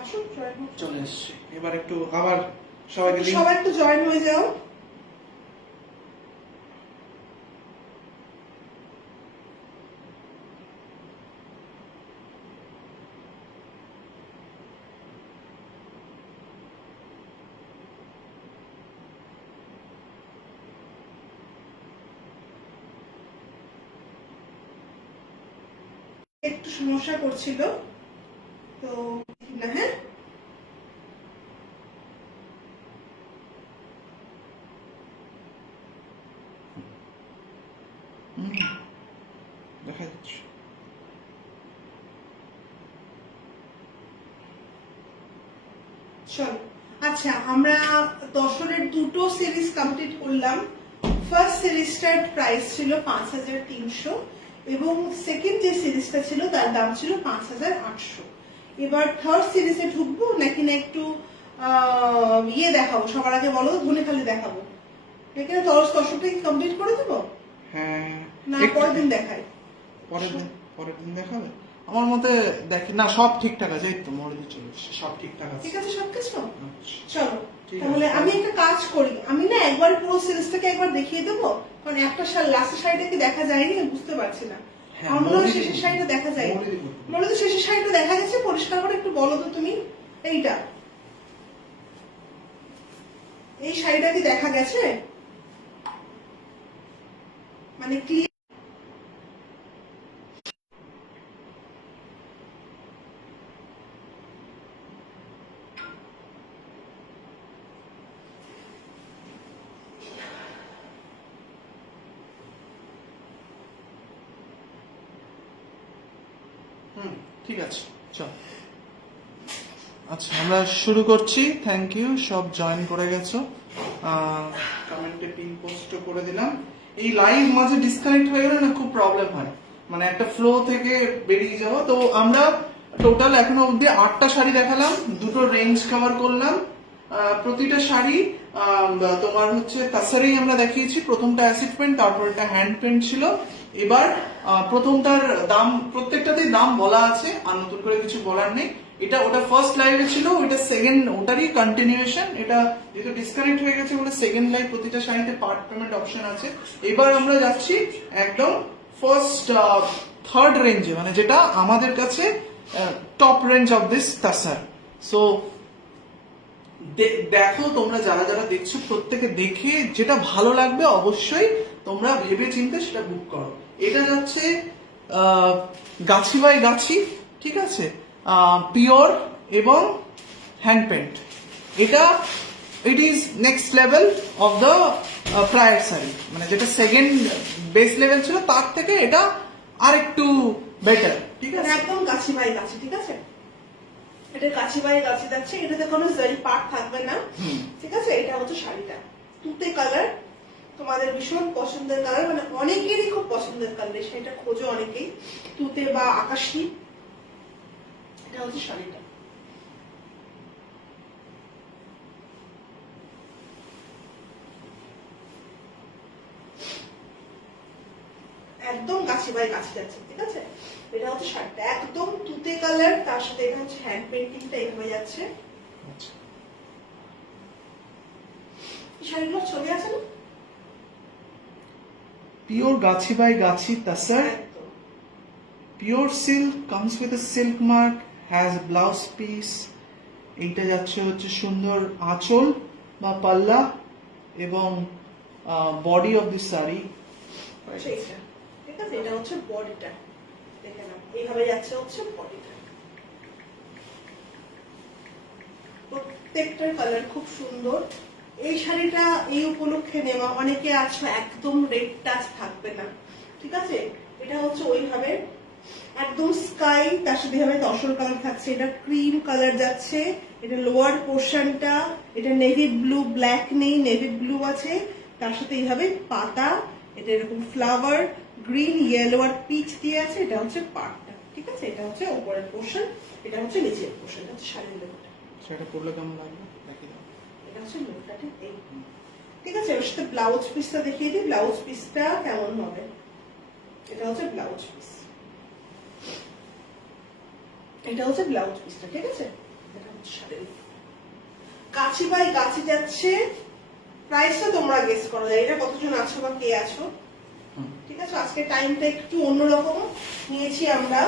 আসো চলে এসছি। এবার একটু আবার সবাইকে সবাই একটু জয়েন হয়ে যাও। একটু সমস্যা করছিল তো না। হ্যাঁ দেখা যাচ্ছে। চলো আচ্ছা, আমরা দশরের দুটো সিরিজ কমপ্লিট করলাম। ফার্স্ট সিরিজটার প্রাইস ছিল 5300 এবং সেকেন্ড যে সিরিজটা ছিল তার দাম ছিল 5800। এবার থার্ড সিরিজে ঢুকবো নাকি না একটু ইয়ে দেখাবো? সবার আগে বলো, ধনেখালি দেখাবো। এখানে দশটা কি কমপ্লিট করে দেবো? হ্যাঁ না পরের দিন দেখাই? পরের দিন দেখাবে আমার মতে। দেখি না, সব ঠিকঠাক আছে। এই তো মরে চলে এসছে, সব ঠিকঠাক আছে। ঠিক আছে সবকিছু। আচ্ছা, চলো ঠিক তাহলে আছে। আমি একটা কাজ করি, আমি না একবার পুরো সিরিজটাকে একবার দেখিয়ে দেবো, কারণ একটা লাস্টের শাড়িটা কি দেখা যায়নি বুঝতে পারছি না। হ্যাঁ, আমার মনে হয় মৌরিদি শেষের করতে শাড়িটা হবে। দেখা যায়। মৌরিদি করতে হবে। মনে হয় শেষের শাড়িটা দেখা গেছে, পরিষ্কার করে একটু বলো তো তুমি। এইটা, এই শাড়িটা কি দেখা গেছে? মানে কি ঠিক আছে, চল। আচ্ছা, আমরা শুরু করছি। থ্যাংক ইউ, সব জয়েন করে গেছো। কমেন্টে পিন পোস্ট করে দিলাম। এই লাইভ মাঝে ডিসকানেক্ট হয়ে গেলে না খুব প্রবলেম হয়, মানে একটা ফ্লো থেকে বেরিয়ে যাওয়া। তো আমরা টোটাল এখনো অবধি 8টা শাড়ি দেখালাম, দুটো রেঞ্জ কভার করলাম। প্রতিটা শাড়ি তোমার হচ্ছে তাসারেই আমরা দেখিয়েছি। প্রথমটা অ্যাসিড পেন্ট, তারপরটা হ্যান্ড পেন্ট ছিল। এবার প্রথমটার দাম, প্রত্যেকটাতেই দাম বলা আছে, আর নতুন করে কিছু বলার নেই। এটা ওটা ফার্স্ট লাইভে ছিল, ওটা সেকেন্ড, ওটারই কন্টিনিউয়েশন। এটা যেহেতু ডিসকানেক্ট হয়ে গেছে বলে সেকেন্ড লাইভ। প্রতিটা শাড়িতে পার্ট পেমেন্ট অপশন আছে। এবার আমরা যাচ্ছি একদম ফার্স্ট থার্ড রেঞ্জে, মানে যেটা আমাদের কাছে top range of this তাসার। So দেখো, তোমরা যারা যারা দেখছো প্রত্যেকে দেখে যেটা ভালো লাগবে অবশ্যই তোমরা ভেবে চিন্তে সেটা বুক করো। এটা যাচ্ছে গাছি বাই গাছি, ঠিক আছে, পিওর এবং হ্যান্ড পেন্ট। এটা it is next level of the prior sari, মানে যেটা সেকেন্ড বেস লেভেল ছিল তার থেকে এটা আর একটু বেটার, ঠিক আছে। একদম গাছি বাই গাছি, ঠিক আছে। এটা গাছি বাই গাছি যাচ্ছে, এটাতে কোনো জারি পার্ট থাকবে না, ঠিক আছে। এটা হচ্ছে শাড়িটা তুতে কালার, তোমাদের ভীষণ পছন্দের কালার, মানে অনেকেরই খুব পছন্দের কালার। শাড়িটা খোঁজো অনেকেই, তুতে বা আকাশি। এটা হচ্ছে শাড়িটা। একদম গাছি বাই গাছি যাচ্ছে, ঠিক আছে। এটা হচ্ছে শাড়িটা একদম তুতে কালার, তার সাথে এটা হচ্ছে হ্যান্ড পেন্টিংটা এইভাবে যাচ্ছে। শাড়িগুলো ছবি আছে না? Pure Gachhi by Gachhi Tussar, pure silk, comes with a silk mark, has blouse piece. এইটা যাচ্ছে হচ্ছে সুন্দর আঁচল বা পাল্লা এবং বডি অফ দিস শাড়ি। ঠিক আছে, এটা হচ্ছে বডিটা, দেখে নাও এইভাবে যাচ্ছে হচ্ছে বডিটা। প্রত্যেকটার কালার খুব সুন্দর। এই শাড়িটা এই উপলক্ষে নেওয়া। অনেকে আছো একদম রেড টাচ থাকবে না, ঠিক আছে। এটা হচ্ছে ওইভাবে একদম স্কাই, তার সাথে এভাবে তসর কালার থাকছে। এটা ক্রিম কালার যাচ্ছে, এটা লোয়ার পোর্শনটা, এটা নেভি ব্লু, ব্ল্যাক নেই, নেভি ব্লু আছে, তার সাথে এইভাবে পাতা, এটা এরকম ফ্লাওয়ার, গ্রিন, ইয়েলো আর পিচ দিয়ে আছে। এটা হচ্ছে পার্টটা, ঠিক আছে। এটা হচ্ছে উপরের পোর্শন, এটা হচ্ছে নিচের পোর্শন, এটা হচ্ছে শাড়ির লেভেলটা। সেটা পরলে কেমন লাগবে দেখিয়ে দাও। এটা হচ্ছে লুকটা, ঠিক আছে। এর সাথে ব্লাউজ পিসটা দেখিয়ে দিই, ব্লাউজ পিসটা কেমন হবে। এটা হচ্ছে ব্লাউজ পিস। এটা হচ্ছে ব্লাউজ পিসটা, ঠিক আছে? এটা হচ্ছে শাড়ি। গাছি বাই গাছি যাচ্ছে, প্রাইসটা তোমরা গেস করো, এটা কতজন আছো বা কে আছো, ঠিক আছে? আজকে টাইমটা একটু অন্যরকম নিয়েছি আমরা।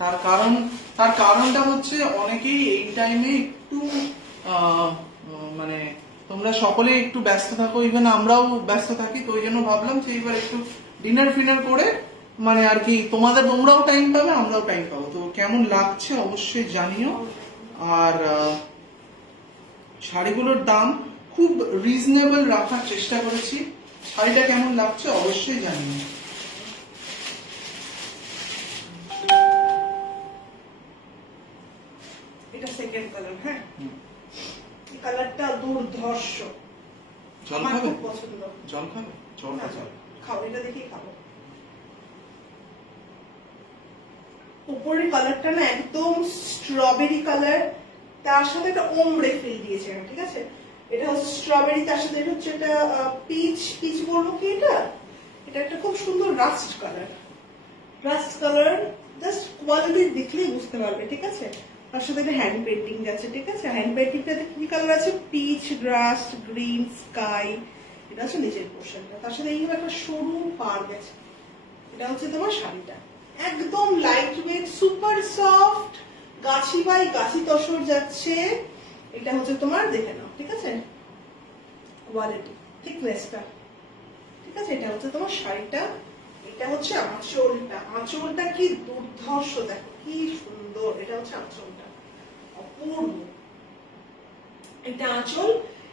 তার কারণটা হচ্ছে অনেকেই এই টাইমে একটু মানে তোমরা সকলেই একটু ব্যস্ত থাকো, ইভেন আমরাও ব্যস্ত থাকি, তো ওই জন্য ভাবলাম যে এবার একটু ডিনার ফিনার করে মানে আর কি তোমরাও টাইম পাবে, আমরাও টাইম পাবো। তো কেমন লাগছে অবশ্যই জানিও। আর শাড়িগুলোর দাম খুব রিজনেবল রাখার চেষ্টা করেছি। শাড়িটা কেমন লাগছে অবশ্যই জানিও। এটা সেকেন্ড কালার, হ্যাঁ, এই কালারটা দুর্ধর্ষ, জল আমার খাবে? খুব পছন্দ। জল খাবে? জল হ্যাঁ, জল খাও, এটা দেখেই খাবো। উপরের কালারটা না একদম স্ট্রবেরি কালার, তার সাথে একটা ওমব্রে ফিল দিয়েছে, ঠিক আছে? এটা হচ্ছে স্ট্রবেরি, তার সাথে এটা হচ্ছে একটা পিচ বলবো কি, এটা একটা খুব সুন্দর রাস্ট কালার, জাস্ট কোয়ালিটি দেখলেই বুঝতে পারবে, ঠিক আছে? তার সাথে একটা হ্যান্ড পেন্টিং যাচ্ছে, ঠিক আছে? হ্যান্ড পেন্টিংটাতে কি কালার আছে? পিচ, রাস্ট, গ্রিন, স্কাই, এটা হচ্ছে নিচের পোর্শনটা, তার সাথে এইভাবে একটা সরু পার গেছে। এটা হচ্ছে তোমার শাড়িটা, একদম light weight, super soft, Gachhi by গাছি তসর যাচ্ছে। এটা হচ্ছে তোমার, দেখে নাও, ঠিক আছে? কোয়ালিটি, থিকনেসটা, ঠিক আছে? এটা হচ্ছে তোমার শাড়িটা, এটা হচ্ছে আঁচলটা কি দুর্ধর্ষ, দেখো কি সুন্দর, এটা হচ্ছে আঁচলটা, অপূর্ব। এটা আঁচল,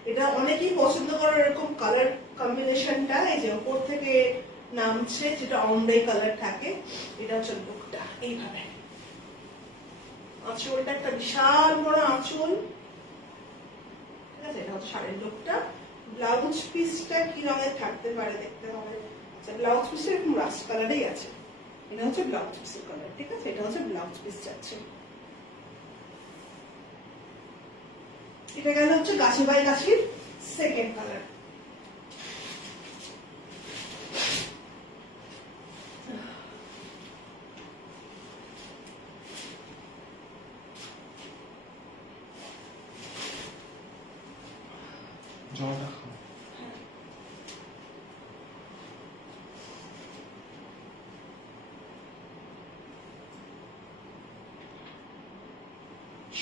এটা অনেকেই পছন্দ করে এরকম কালার কম্বিনেশনটা, এই যে উপর থেকে নামছে যেটা অমব্রে কালার থাকে, এটা হচ্ছে লুকটা এইভাবে। আঁচলটা একটা বিশাল বড় আঁচল, ঠিক আছে? এটা হচ্ছে শাড়ির লুকটা। ব্লাউজ পিসটা কি রঙের থাকতে পারে দেখতে হবে। আচ্ছা, ব্লাউজ পিসটা এরকম রাস্ট কালারেই আছে, এটা হচ্ছে ব্লাউজ পিসের কালার, ঠিক আছে? এটা হচ্ছে ব্লাউজ পিস যাচ্ছে। এটা গেল হচ্ছে গাছি বাই গাছির সেকেন্ড কালার। জলটা খাও।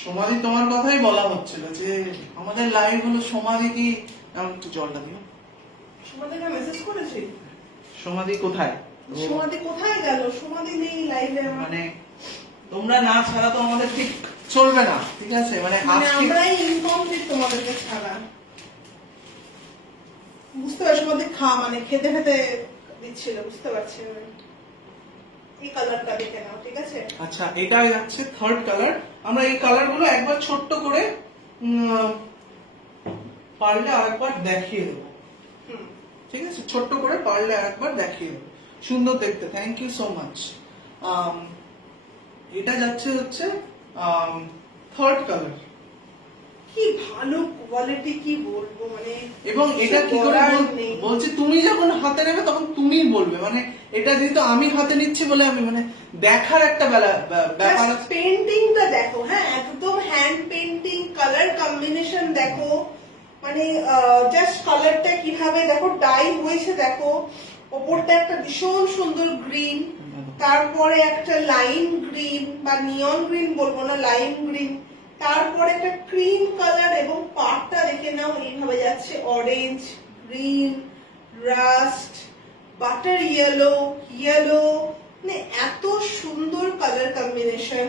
সমাধি, তোমার কথাই বলা হচ্ছিল যে আমাদের লাইভ হলো সমাধি কি, একটু জলটা দিও। সমাধিকে মেসেজ করেছি, সমাধি কোথায়? সমাধি কোথায় গেল? সমাধি নেই লাইভে, মানে তোমরা না ছাড়া তো আমাদের ঠিক চলবে না, ঠিক আছে? মানে আজকে আমরাই ইনকমপ্লিট তোমাদেরকে ছাড়া, বুঝতে পারছো? সমাধি মানে খেতে খেতে দিচ্ছিল, বুঝতে পারছি। এই কালারটা দেখে নাও, ঠিক আছে? আচ্ছা, এটা যাচ্ছে থার্ড কালার। আমরা এই কালার গুলো একবার ছোট্ট করে পারলে আরেকবার দেখিয়ে দেবো, ঠিক আছে? ছোট্ট করে পারলে আরেকবার দেখিয়ে দেবো, সুন্দর দেখতে। Thank you so much. এটা যাচ্ছে হচ্ছে থার্ড কালার। কি ভালো কোয়ালিটি, কি বলবো, মানে এবং এটা কি করে নেই। বলছি, তুমি যখন হাতে নেবে তখন তুমি বলবে, মানে এটা যেহেতু আমি হাতে নিচ্ছি বলে আমি মানে দেখার একটা ব্যাপার। পেন্টিংটা দেখো, হ্যাঁ, একদম হ্যান্ড পেন্টিং, কালার কম্বিনেশন দেখো, মানে জাস্ট কালারটা কিভাবে দেখো ডাই হয়েছে, দেখো ওপরটা একটা ভীষণ সুন্দর গ্রিন, তারপরে একটা লাইম গ্রিন বা নিয়ন গ্রিন বলবো না, লাইম গ্রিন, তারপরে একটা ক্রিম কালার, এবং পাড়টা দেখে নাও এইভাবে যাচ্ছে orange, green, rust, butter yellow, মানে এত সুন্দর কালার কম্বিনেশন,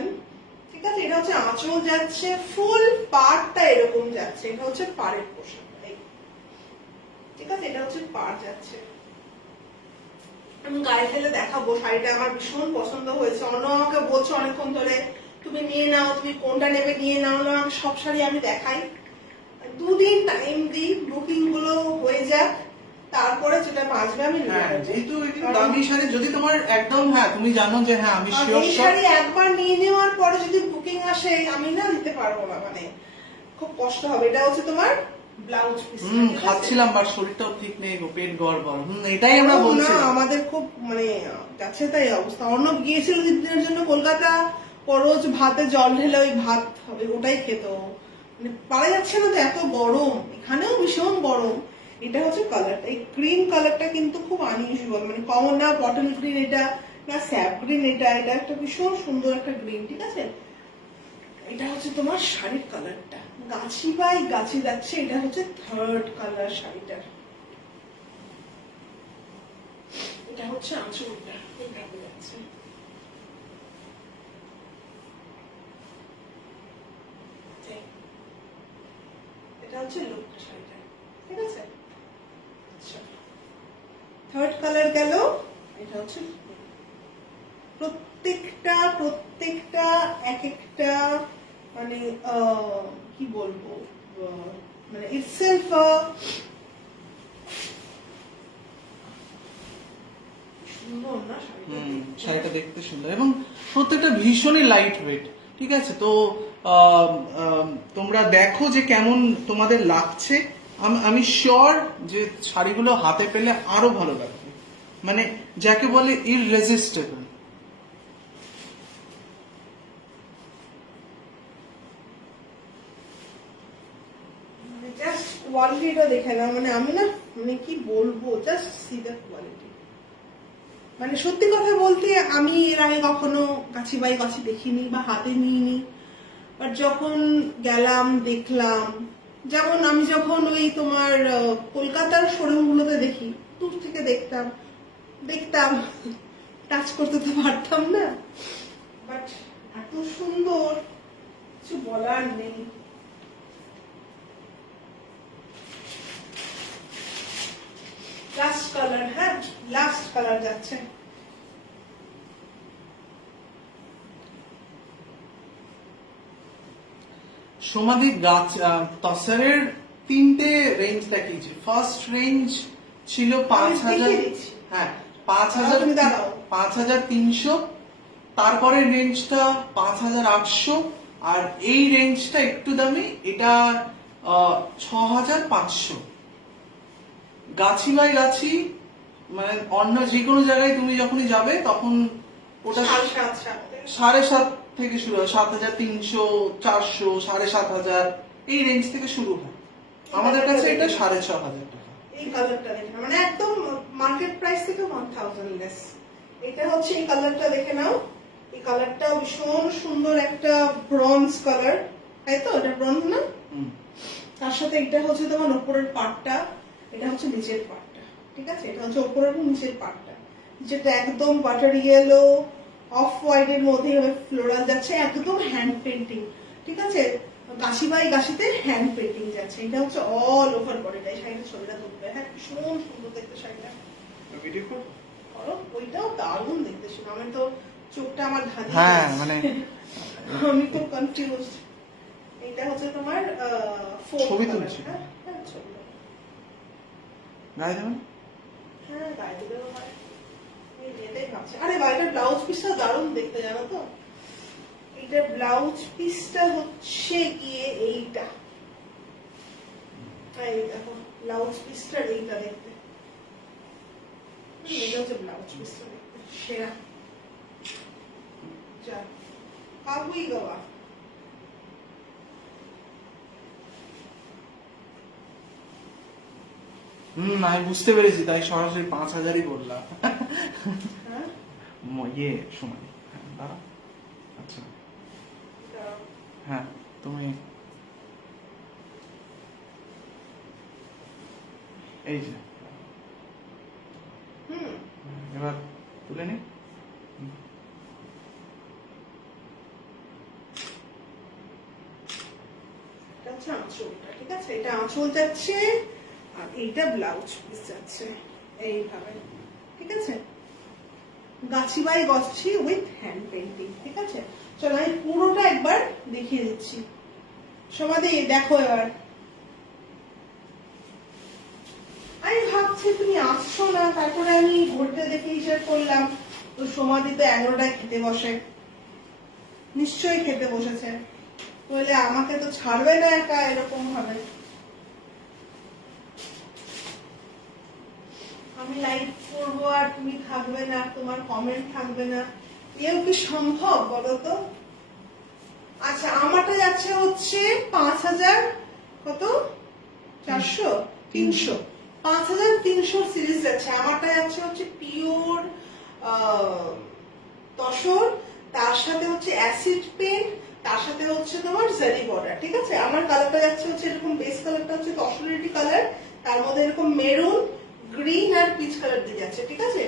ঠিক আছে? এটা হচ্ছে আঁচল যাচ্ছে, ফুল পাড়টা এরকম যাচ্ছে, এটা হচ্ছে পাড়ের পোশাক, ঠিক আছে? এটা হচ্ছে পাড় যাচ্ছে। আমি গায়ে ফেলে দেখাবো, শাড়িটা আমার ভীষণ পছন্দ হয়েছে। অন্য আমাকে বলছো অনেকক্ষণ ধরে তুমি নিয়ে নাও, তুমি কোনটা নেবে নিয়ে নাও, না সব শাড়ি আমি দেখাই, দুদিন টাইম দিই, বুকিং গুলো হয়ে যাক, তারপরে যেটা বাঁচবে আমি নিয়ে নেবো। যেহেতু দামি শাড়ি, যদি তোমার একদম, হ্যাঁ তুমি জানো যে হ্যাঁ আমি এই শাড়ি একবার নিয়ে নেওয়ার পরে যদি বুকিং আসে আমি না নিতে পারবো না, মানে খুব কষ্ট হবে। এটা হচ্ছে তোমার ব্লাউজ পিস। খাচ্ছিলাম বাট শরীরটাও ঠিক নেই গো, পেট গড়বড়। এটাই আমরা বলছি, আমাদের খুব মানে যাচ্ছে তাই অবস্থা। অর্ণব গিয়েছিল দিনের জন্য কলকাতা, রোজ ভাতে জল ঢেলে ওই ভাত হবে ওটাই খেত, মানে পারা যাচ্ছে না তো, এত গরম, এখানেও ভীষণ গরম। এটা হচ্ছে কালারটা, এই গ্রিন কালারটা কিন্তু খুব আনইউজুয়াল, মানে কমন না বটল গ্রিন এটা না স্যাপ গ্রিন, এটা এটা একটা ভীষণ সুন্দর একটা গ্রিন, ঠিক আছে। এটা হচ্ছে তোমার শাড়ির কালারটা, গাছি বাই গাছি যাচ্ছে, এটা হচ্ছে থার্ড কালার শাড়িটার। এটা হচ্ছে আঁচলটা, এইভাবে যাচ্ছে। এটা হচ্ছে লুকটা শাড়িটা, ঠিক আছে। আচ্ছা, থার্ড কালার গেল। এটা হচ্ছে প্রত্যেকটা এক একটা মানে কি বলবো, মানে ইটসেলফ সুন্দর না শাড়িটা দেখতে? শাড়িটা দেখতে সুন্দর এবং প্রত্যেকটা ভীষণই লাইট ওয়েট, ঠিক আছে। তো আহ, আহ, তোমরা দেখো যে কেমন তোমাদের লাগছে। আমি শিওর যে শাড়িগুলো হাতে পেলে আরো ভালো লাগবে, মানে যাকে বলে ইররেজিস্টেবল। জাস্ট কোয়ালিটিটা দেখে না, মানে আমি না মানে কি বলবো, জাস্ট সি দ্য কোয়ালিটি। মানে সত্যি কথা বলতে আমি এর আগে কখনো গাছি বাই গাছি দেখিনি বা হাতে নিইনি, বাট যখন গেলাম দেখলাম, যেমন আমি যখন ওই তোমার কলকাতার শোরুম গুলোতে দেখি, দূর থেকে দেখতাম দেখতাম টাচ করতে তো পারতাম না, বাট এত সুন্দর কিছু বলার নেই। লাস্ট কালার, হ্যাঁ লাস্ট কালার যাচ্ছে। সমাধি গাছ তসরের তিনটে রেঞ্জ দেখিয়েছে। ফার্স্ট রেঞ্জ ছিল 5,000, হ্যাঁ 5,000, তুমি দাঁড়াও। 5,300, তারপরে রেঞ্জটা 5,800, আর এই রেঞ্জটা একটু দামি, এটা 6,500। গাছি বাই গাছি মানে অন্য যে কোনো জায়গায় তুমি যখনই যাবে তখন ওটা 7,500 থেকে শুরু হয়, 7,300, 400, 7,500 এই রেঞ্জ থেকে শুরু হয়। আমাদের কাছে এটা 6,500 টাকা। এই কালারটা দেখে মানে একদম মার্কেট প্রাইস থেকে 1,000 লেস। এটা হচ্ছে এই কালারটা দেখে নাও, এই কালারটা ভীষণ সুন্দর একটা ব্রঞ্জ কালার, তাই তো? এটা ব্রঞ্জ না? তার সাথে এটা হচ্ছে তোমার উপরের পাটটা, এটা হচ্ছে নিচের পাটটা, ঠিক আছে। এটা হচ্ছে উপরের এবং নিচের পাটটা, যেটা একদম বাটার ইয়েলো অফ হোয়াইট এর মধ্যে ফ্লোরাল যাচ্ছে, একদম হ্যান্ড পেন্টিং, ঠিক আছে। গাছি বাই গাছিতে হ্যান্ড পেন্টিং যাচ্ছে। এটা হচ্ছে অল ওভার বডিটা। এই শাড়িটা ছবিটা তুলবে, হ্যাঁ ভীষণ সুন্দর দেখতে শাড়িটা। করো, ওইটাও দারুণ দেখতে ছিল। আমি তো চোখটা আমার ধাঁধি, হ্যাঁ মানে আমি তো কনফিউজ। এটা হচ্ছে তোমার ছবি তুলছি, হ্যাঁ হ্যাঁ ছবি গায়ে দেবেন, হ্যাঁ গায়ে দিলেও হয়। এটাই ভাবছি। আরে গায়েটার ব্লাউজ পিসটা দারুণ দেখতে, জানো তো। এটা ব্লাউজ পিসটা হচ্ছে গিয়ে এইটা, এই দেখো ব্লাউজ পিসটা এইটা দেখতে, এটা হচ্ছে ব্লাউজ পিসটা দেখতে সেরা। যা কাবুই গাওয়া। আমি বুঝতে পেরেছি, তাই সরাসরি 5,000ই বললাম। হ্যাঁ ইয়ে সময়, দাঁড়া, আচ্ছা হ্যাঁ তুমি এই যে এবার তুলে নি। এটা হচ্ছে আঁচলটা, ঠিক আছে। এটা আঁচল যাচ্ছে আর এইটা ব্লাউজ পিস যাচ্ছে এইভাবে, ঠিক আছে। গাছি by Gachhi with hand painting, ঠিক আছে। চলো আমি পুরোটা একবার দেখিয়ে দিচ্ছি। সমাধি দেখো এবার। আমি ভাবছি তুমি আসছো না, তারপরে আমি ঘুরতে দেখে হিসেব করলাম তো সমাধি তো 11টায় খেতে বসে, নিশ্চয়ই খেতে বসেছে, বলে আমাকে তো ছাড়বে না একা এরকম ভাবে। আমি লাইভ করবো আর তুমি থাকবে না, তোমার কমেন্ট থাকবে না, এও কি সম্ভব বলো তো? যাচ্ছে হচ্ছে 5000 কত 400 300 5300 সিরিজ যাচ্ছে। আমারটা যাচ্ছে হচ্ছে পিওর তসর, তার সাথে হচ্ছে অ্যাসিড পেন্ট, তার সাথে হচ্ছে তোমার জারি বর্ডার। ঠিক আছে, আমার কালারটা যাচ্ছে হচ্ছে এরকম, বেস কালারটা হচ্ছে তসরেরই কালার, তার মধ্যে এরকম মেরুন, গ্রিন আর পিচ কালার দিয়ে যাচ্ছে। ঠিক আছে,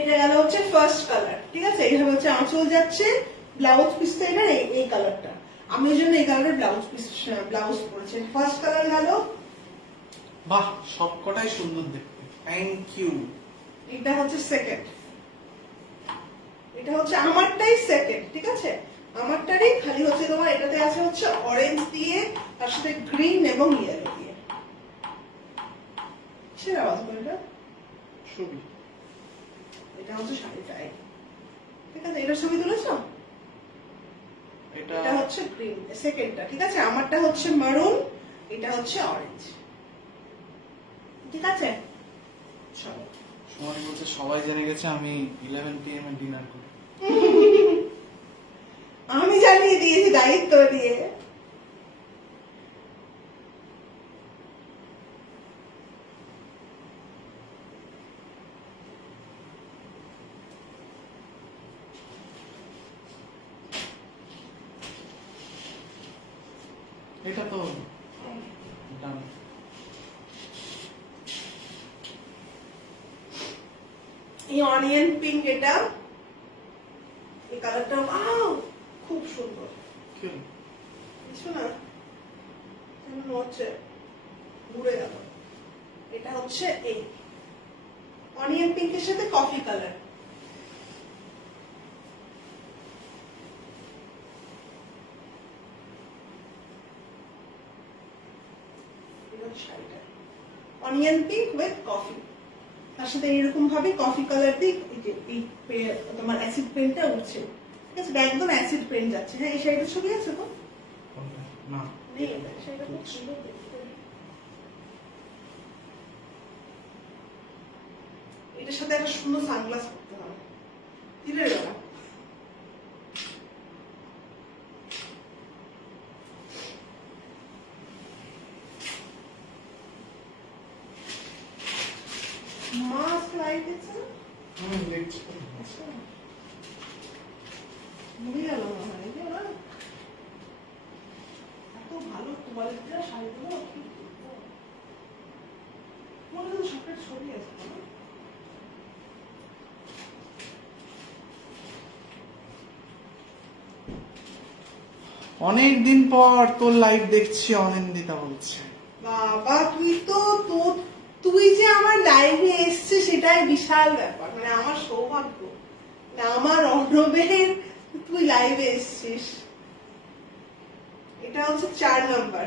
এটা গেল হচ্ছে ফার্স্ট কালার। ঠিক আছে, এইভাবে হচ্ছে আঁচল যাচ্ছে, ব্লাউজ পিসটা এটা এই কালারটা, আমি ওই জন্য এই কালারের ব্লাউজ পরেছি। ফার্স্ট কালার গেল, বাহ সবকটাই সুন্দর দেখতে, থ্যাংক ইউ। এটা হচ্ছে সেকেন্ড, এটা হচ্ছে আমারটাই সেকেন্ড। ঠিক আছে, আমারটারই খালি হচ্ছে তোমার এটাতে আছে হচ্ছে অরেঞ্জ দিয়ে, তার সাথে গ্রিন এবং ইয়েলো দিয়ে। কিসের আওয়াজ বলো এটা? ছবি। এটা হচ্ছে শাড়িটাই। ঠিক আছে, এটার ছবি তুলেছো? এটা হচ্ছে গ্রিন সেকেন্ডটা। ঠিক আছে, আমারটা হচ্ছে মারুন, এটা হচ্ছে অরেঞ্জ। ঠিক আছে, চলো। সময় বলছে সবাই জেনে গেছে আমি 11 PM এ ডিনার করি। আমি জানিয়ে দিয়েছি দায়িত্ব দিয়ে। এটা তো ডান। এই অনিয়ন পিঙ্ক, এটা এই কালারটা খুব সুন্দর। কি হলো? কিছু না, কেমন হচ্ছে ঘুরে গেল। এটা হচ্ছে এই অনিয়ন পিঙ্কের সাথে coffee colour. Onion pink with coffee, তার সাথে এরকম ভাবে কফি কালার দিয়ে এই তোমার অ্যাসিড পেন্টটা উঠছে। ঠিক আছে, একদম অ্যাসিড পেন্ট যাচ্ছে। হ্যাঁ, এই শাড়িটার ছবি আছে তো? কোনটা? না। নেই, শাড়িটা খুব সুন্দর দেখতে। এটার সাথে একটা সুন্দর সানগ্লাস পরতে হবে দিনের বেলা। মাস্ক লাইটেছে না? আমি লিখছি। ভুলে গেল না হয় যে ওরা এত ভালো কোয়ালিটির শাড়িগুলো কি বলবো। মনে হয় সবটার ছবি আছে না? অনেক দিন পর তোর লাইভ দেখছি, অনিন্দিতা বলছে। বাবা তুই যে আমার লাইভে এসছে সেটাই বিশাল ব্যাপার, মানে আমার সৌভাগ্য, মানে আমার অর্ণবের তুই লাইভে এসছিস। এটা হচ্ছে 4 নাম্বার।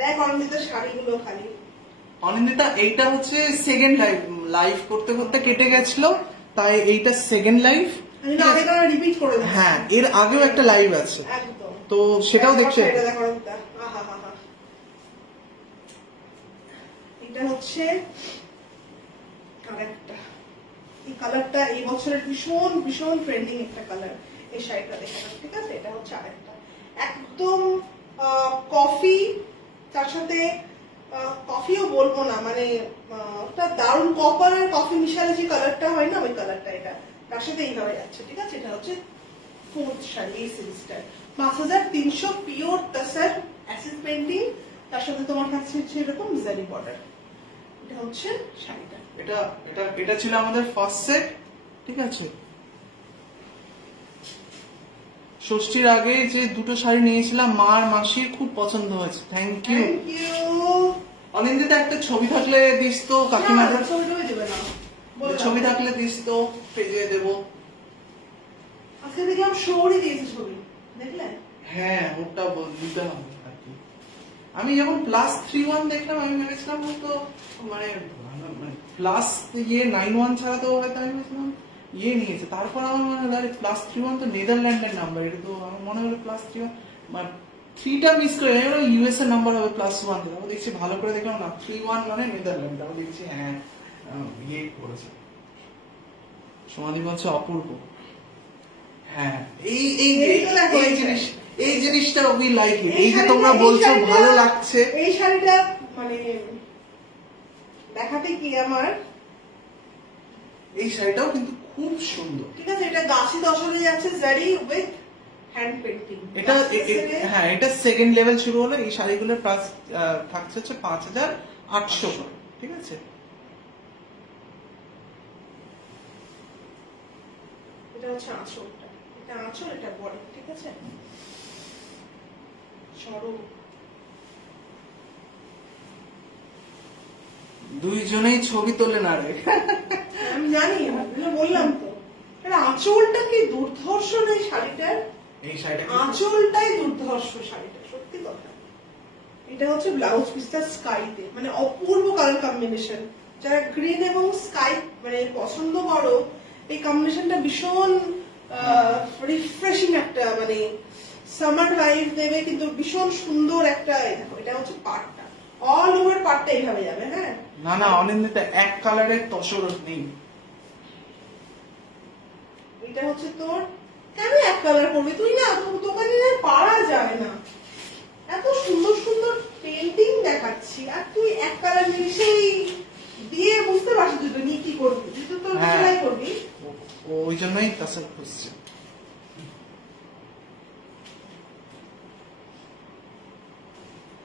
দেখ অনিন্দিতার শাড়িগুলো খালি। অনিন্দিতা এইটা হচ্ছে সেকেন্ড লাইভ করতে করতে কেটে গেছিল, তাই এইটা সেকেন্ড লাইভ। আমি না আগে রিপিট করে দিচ্ছি। হ্যাঁ, এর আগেও একটা লাইভ আছে, একদম, তো সেটাও দেখতে। এটা হচ্ছে আরেকটা, এই কালারটা এই বছরের ভীষণ ভীষণ ট্রেন্ডিং একটা কালার। এই শাড়িটা দেখে নাও। ঠিক আছে, এটা হচ্ছে আরেকটা একদম কফি, তার সাথে কফিও বলবো না, মানে ওটা দারুণ কপার আর কফি মিশালে যে কালারটা হয় না, ওই কালারটা এটা, তার সাথে এইভাবে যাচ্ছে। ঠিক আছে, এটা হচ্ছে ফোর্থ শাড়ি এই সিরিজটার। 5300 পিওর তাসার অ্যাসিড পেন্টিং, তার সাথে তোমার কাছে হচ্ছে এরকম জারি বর্ডার। এটা হচ্ছে শাড়িটা। এটা এটা এটা ছিল আমাদের ফার্স্ট সেট। ঠিক আছে, ষষ্ঠীর আগে যে দুটো শাড়ি নিয়েছিলাম মা আর মাসির খুব পছন্দ হয়েছে, thank you. Thank you. Anindita একটা ছবি থাকলে দিস তো কাকিমাদের। ছবিটাই দেবে না, ছবি থাকলে দিস তো, পেজে দেবো। আজকে দেখলাম শৌরি দিয়েছে ছবি, দেখলে? হ্যাঁ, ওটা দিতে হবে আর কি। আমি যখন +3.1 দেখলাম আমি ভেবেছিলাম হয়তো মানে প্লাস ইয়ে 9.1 ছাড়া তো হয়তো আমি ভেবেছিলাম ইয়ে নিয়েছে। তারপর আমার মনে হলো +3.1 তো নেদারল্যান্ডের নাম্বার, এটা তো আমার মনে হলো +3.1 মানে 3টা মিস করে ইউএস এর নাম্বার হবে +1। তারপর দেখছি ভালো করে দেখলাম না, 3.1 মানে নেদারল্যান্ড। তারপর দেখছি হ্যাঁ ইয়ে করেছে। সমাধি বলছে অপূর্ব। হ্যাঁ, এই এই এই জিনিস এই জিনিসটা উই লাইক ইট। এই যে তোমরা বলছো ভালো লাগছে, এই শাড়িটা মানে দেখাতে কি আমার, এই শাড়িটাও কিন্তু খুব সুন্দর। ঠিক আছে, এটা গাছি দশরে যাচ্ছে জারি উইথ হ্যান্ড পেন্টিং। এটা হ্যাঁ, এটা সেকেন্ড লেভেল শুরু হলো। এই শাড়িগুলোর প্রাইস থাকছে হচ্ছে 5800 করে, ঠিক আছে। এটা হচ্ছে আঁচলটা, এটা আঁচল, এটা বড়, ঠিক আছে। চরম দুইজনেই ছবি তোলে না রে। আমি জানি, আমি বললাম তো, এটা আঁচলটা কি দুর্ধর্ষ এই শাড়িটার, এই শাড়িটা আঁচলটাই দুর্ধর্ষ শাড়িটা, সত্যি কথা। এটা হচ্ছে ব্লাউজ পিসটা স্কাইতে, মানে অপূর্ব কালার কম্বিনেশন। যারা গ্রিন এবং স্কাই মানে পছন্দ করো, এই কম্বিনেশনটা ভীষণ রিফ্রেশিং একটা, মানে সামার ভাইব দেবে, কিন্তু ভীষণ সুন্দর একটা। দেখো এটা হচ্ছে পাটটা, অল ওভার পাটটা এইভাবে যাবে। হ্যাঁ, না না অনিন্দিতা, এক কালারের তসর নেই। এটা হচ্ছে তোর, কেন এক কালার করবি তুই? না দোকানে পারা যায় না, এত সুন্দর সুন্দর পেন্টিং দেখাচ্ছি, আর তুই এক কালার জিনিসেই দিয়ে বুঝতে পারছিস দুটো নিয়ে কি করবি, দুটো তো হ্যাঁ। সেলাই করবি। ওই জন্যই তসর খুঁজছে।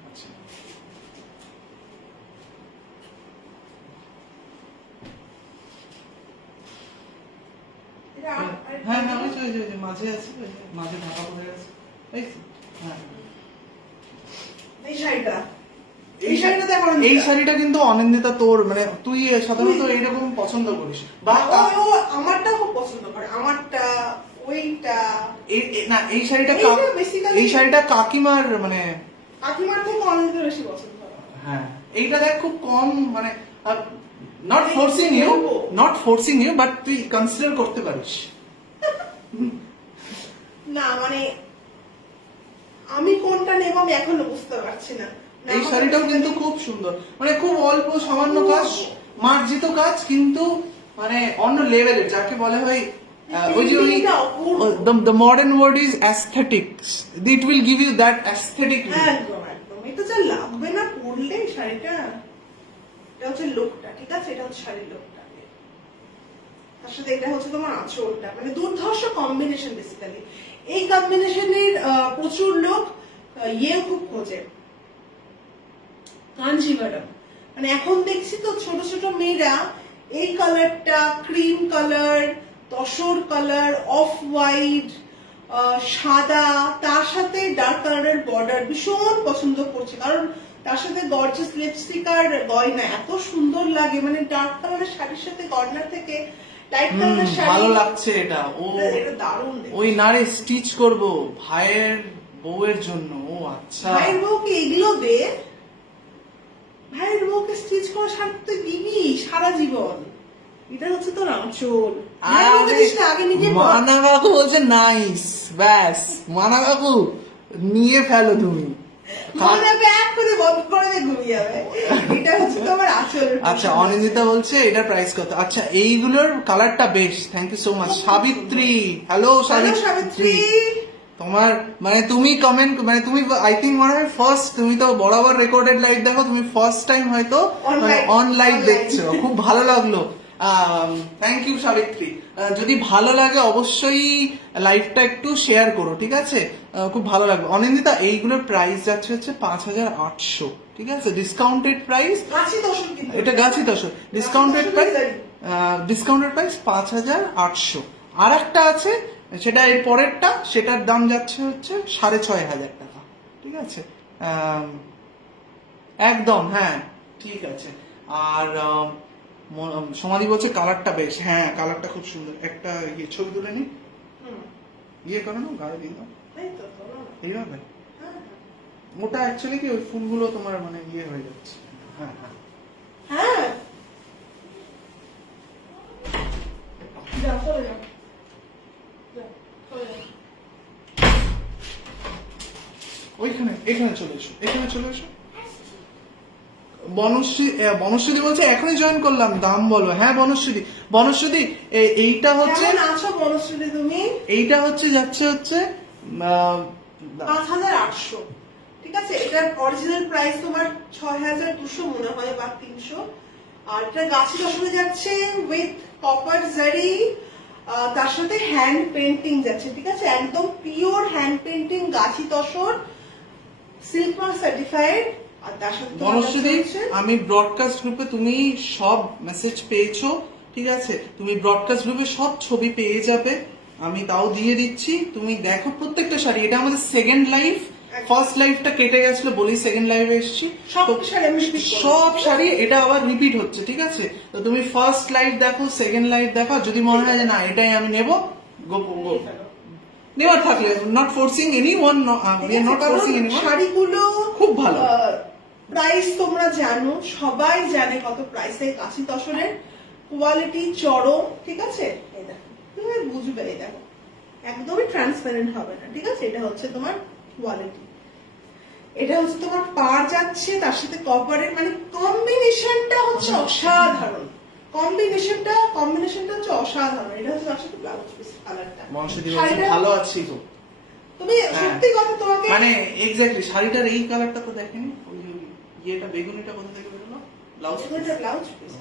আচ্ছা। এটা হ্যাঁ হ্যাঁ, ওই যে মাঝে আছে, ওই যে মাঝে ঢাকা পড়ে গেছে, এই তো। হ্যাঁ, এই শাড়িটা, এই শাড়িটা দেখ অনিন্দিতা। এই শাড়িটা কিন্তু অনিন্দিতা তোর, মানে তুই সাধারণত এইরকম পছন্দ করিস বা ও আমারটা খুব পছন্দ করে, আমারটা ওইটা। না, এই শাড়িটা এইটা basically- এই শাড়িটা কাকিমার, মানে কাকিমার থেকে অনিন্দিতা বেশি পছন্দ করে। হ্যাঁ, এইটা দেখ খুব কম, মানে নট ফোর্সিং ইউ বাট তুই কনসিডার করতে পারিস। না মানে আমি কোনটা নেব আমি এখনো বুঝতে পারছি না। না, এই শাড়িটাও কিন্তু খুব সুন্দর, মানে খুব অল্প সামান্য কাজ, মার্জিত কাজ, কিন্তু মানে অন্য লেভেলের, যাকে বলে হয় ওই যে ওই the modern word is aesthetics, it will give you that aesthetic look. একদম একদম, এটা যা লাগবে না পরলে এই শাড়িটা। এটা হচ্ছে লুকটা, ঠিক আছে, এটা হচ্ছে শাড়ির লুকটা। তার সাথে এটা হচ্ছে তোমার আঁচলটা, মানে দুর্ধর্ষ কম্বিনেশন বেসিক্যালি। এই কম্বিনেশনের প্রচুর লোক ইয়েও খুব খোঁজে, কাঞ্জিভারম। মানে এখন দেখছি তো ছোট ছোট মেয়েরা এই কালারটা, cream colour, tussar colour, off white, সাদা, তার সাথে ডার্ক কালারের বর্ডার ভীষণ পছন্দ করছে, কারণ তার সাথে গর্জিয়াস লিপস্টিক আর গয়না এত সুন্দর লাগে। মানে ডার্ক কালারের শাড়ির সাথে গয়না থেকে লাইট কালারের শাড়ি ভালো লাগছে এটা। ও এটা দারুণ দেখতে। ওই নারে স্টিচ করব ভাইয়ের বউয়ের জন্য। ও আচ্ছা, ভাইয়ের বউকে এগুলো দে, ভাইয়ের বউকে স্টিচ করে শাড়ি তো দিবি সারা জীবন। এটা হচ্ছে তোর আঁচল। ভাইয়ের বউকে দিস না, আগে নিজে পর। মানা কাকু বলছে নাইস, ব্যাস মানা কাকু নিয়ে ফেলো তুমি। মনে ব্যাগ করে বন্ধ করে দিয়ে ঘুমিয়ে যাবে। এটা হচ্ছে তোমার আঁচল। আচ্ছা, অনিন্দিতা বলছে এটার প্রাইস কত? আচ্ছা, এইগুলোর কালারটা বেশ, thank you so much. Savitri, hello hello Savitri, Savitri. তোমার মানে তুমি কমেন্ট, মানে তুমি আই থিঙ্ক মনে হয় ফার্স্ট, তুমি তো বরাবর রেকর্ডেড লাইভ দেখো, তুমি ফার্স্ট টাইম হয়তো অন লাইভ দেখছো, খুব ভালো লাগলো। Thank you Savitri. যদি ভালো লাগে অবশ্যই লাইভটা একটু শেয়ার করো, ঠিক আছে? খুব ভালো লাগবে। অনিন্দিতা, এইগুলোর প্রাইস যাচ্ছে হচ্ছে 5800, ঠিক আছে, ডিসকাউন্টেড প্রাইস। গাছি দর্শন কিন্তু এটা গাছি দশর, ডিসকাউন্টেড প্রাইস, ডিসকাউন্টেড প্রাইস 5800। আর একটা আছে, সেটা এর পরেরটা, সেটার দাম যাচ্ছে হচ্ছে 6500 টাকা, ঠিক আছে? একদম, হ্যাঁ ঠিক আছে। আর সমাধি বলছে কালারটা বেশ, হ্যাঁ কালারটা খুব সুন্দর। একটা ছবি তুলে নি, ইয়ে করো না, গায়ে দিয়ে দাও এইভাবে। ওটা অ্যাকচুয়ালি কি ওই ফুলগুলো তোমার মানে ইয়ে হয়ে যাচ্ছে। হ্যাঁ হ্যাঁ হ্যাঁ, যাও চলে যাও, চলে যাও। ওইখানে, এখানে চলে এসো, এখানে চলে এসো। বনশ্রী বলছে এখনই জয়েন করলাম, দাম বলো। হ্যাঁ বনশ্রী, এইটা হচ্ছে, কেমন আছো বনশ্রী তুমি? এইটা হচ্ছে যাচ্ছে হচ্ছে 5800, ঠিক আছে। এটার অরিজিনাল প্রাইস তোমার 6200 মনে হয় বা 300। আর এটা গাছি তসরে যাচ্ছে উইথ কপার জারি, তার সাথে হ্যান্ড পেন্টিং যাচ্ছে, ঠিক আছে। একদম পিওর হ্যান্ড পেন্টিং গাছি তসর, সিল্ক মার্ক সার্টিফাইড। আর তার সাথে বনশ্রী, আমি ব্রডকাস্ট গ্রুপে তুমি সব মেসেজ পেয়েছো, ঠিক আছে। তুমি ব্রডকাস্ট গ্রুপে সব ছবি পেয়ে যাবে, আমি তাও দিয়ে দিচ্ছি। তুমি দেখো প্রত্যেকটা শাড়ি। এটা আমাদের সেকেন্ড লাইভ, ফার্স্ট লাইভটা কেটে গেছিল বলি সেকেন্ড লাইভে এসেছি। সব শাড়ি এটা আবার রিপিট হচ্ছে, ঠিক আছে। তো তুমি ফার্স্ট লাইভ দেখো, সেকেন্ড লাইভ দেখো, যদি মনে হয় যে না এটাই আমি নেবো, গো গো নেওয়ার থাকলে, not forcing anyone, we are not forcing anyone. শাড়িগুলো খুব ভালো। প্রাইস তোমরা জানো, সবাই জানে কত প্রাইসে গাছি তসরের, কোয়ালিটি চরম, ঠিক আছে। এই দেখো, তুমি বুঝবে, এই দেখো একদমই ট্রান্সপারেন্ট হবে না, ঠিক আছে। এটা হচ্ছে তোমার কোয়ালিটি, এটা হচ্ছে তোমার পার যাচ্ছে, তার সাথে কপারের, মানে কম্বিনেশনটা হচ্ছে অসাধারণ। কম্বিনেশনটা হচ্ছে অসাধারণ। এটা হচ্ছে তার সাথে ব্লাউজ পিস কালারটা। মনসুদি ভালো আছি তো তুমি সত্যি কথা তোমাকে মানে এক্স্যাক্টলি শাড়িটার এই কালারটা তো দেখেনি, ওই ইয়েটা বেগুনিটা কোথা থেকে বেরোলো? Blouse piece.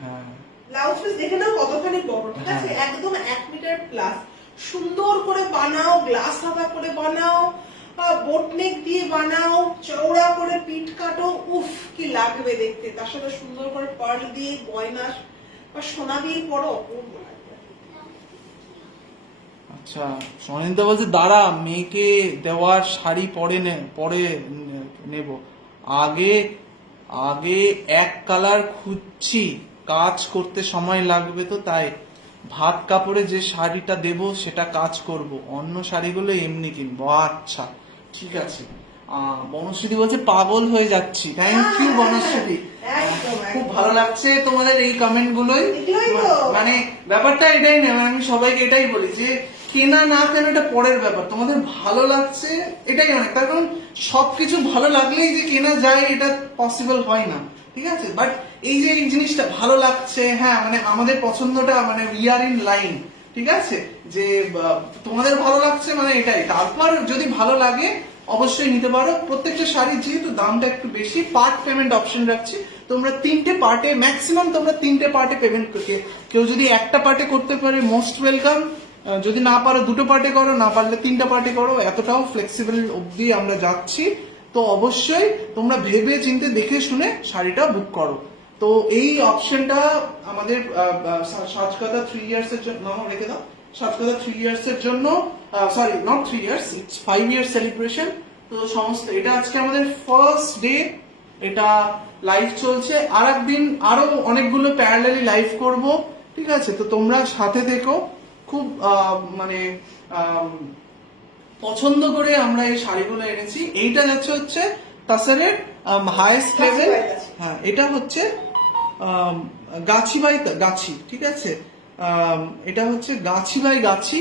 হ্যাঁ, ব্লাউজ পিস দেখে নাও কতখানি বড়, ঠিক আছে। একদম 1 মিটার প্লাস, সুন্দর করে বানাও, গ্লাস হাতা করে বানাও, বোটনেক দিয়ে বানাও, চওড়া করে পিঠ কাটো, উফ কি লাগবে দেখতে। তার সাথে সুন্দর করে পার্ল দিয়ে গয়না বা সোনা দিয়ে পরো, অপূর্ব লাগবে। আচ্ছা, সনিন্দা বলছে দাঁড়া মেয়েকে দেওয়ার শাড়ি পরে নেব, আগে আগে এক কালার খুঁজছি, কাজ করতে সময় লাগবে তো তাই ভাত কাপড়ে যে শাড়িটা দেব সেটা কাজ করব, অন্য শাড়িগুলো এমনি কিনবো। আচ্ছা ঠিক আছে। বনশ্রী বলছে পাগল হয়ে যাচ্ছি। থ্যাংক ইউ বনশ্রী, খুব ভালো লাগছে তোমাদের এই কমেন্ট গুলোই। মানে ব্যাপারটা এটাই না, আমি সবাইকে এটাই বলি যে কেনা না কেনা এটা পরের ব্যাপার, তোমাদের ভালো লাগছে এটাই অনেক। তার কারণ সবকিছু ভালো লাগলেই যে কেনা যায় এটা পসিবল হয় না, ঠিক আছে। বাট এই যে এই জিনিসটা ভালো লাগছে, হ্যাঁ মানে আমাদের পছন্দটা মানে উই আর ইন লাইন, ঠিক আছে। যে তোমাদের ভালো লাগছে মানে এটাই। তারপর যদি ভালো লাগে অবশ্যই নিতে পারো। প্রত্যেকটা শাড়ির যেহেতু দামটা একটু বেশি, পার্ট পেমেন্ট অপশন রাখছি, তোমরা 3টে পার্টে, ম্যাক্সিমাম তোমরা 3টে পার্টে পেমেন্ট করতে, কেউ যদি একটা পার্টে করতে পারে মোস্ট ওয়েলকাম, যদি না পারো 2টো পার্টে করো, না পারলে 3টা পার্টে করো, এতটাও ফ্লেক্সিবল অবধি আমরা যাচ্ছি। তো অবশ্যই তোমরা ভেবে চিন্তে দেখে শুনে শাড়িটা বুক করো। তো এই অপশনটা আমাদের সাজকথা 3 ইয়ার্স এর জন্য রেখে দাও। সাজকথা 3 ইয়ার্স এর জন্য, sorry not 3 years, it's 5 years celebration. তো সমস্ত এটা আজকে আমাদের ফার্স্ট ডে, এটা লাইভ চলছে। আর একদিন আরো অনেকগুলো প্যারালালি লাইভ করব, ঠিক আছে। তো তোমরা সাথে থেকো। খুব মানে পছন্দ করে আমরা এই শাড়িগুলো এনেছি। এইটা যাচ্ছে হচ্ছে তাসারের হাইয়েস্ট লেভেল, হ্যাঁ এটা হচ্ছে গাছি বাই গাছি, ঠিক আছে। এটা হচ্ছে গাছি by Gachhi,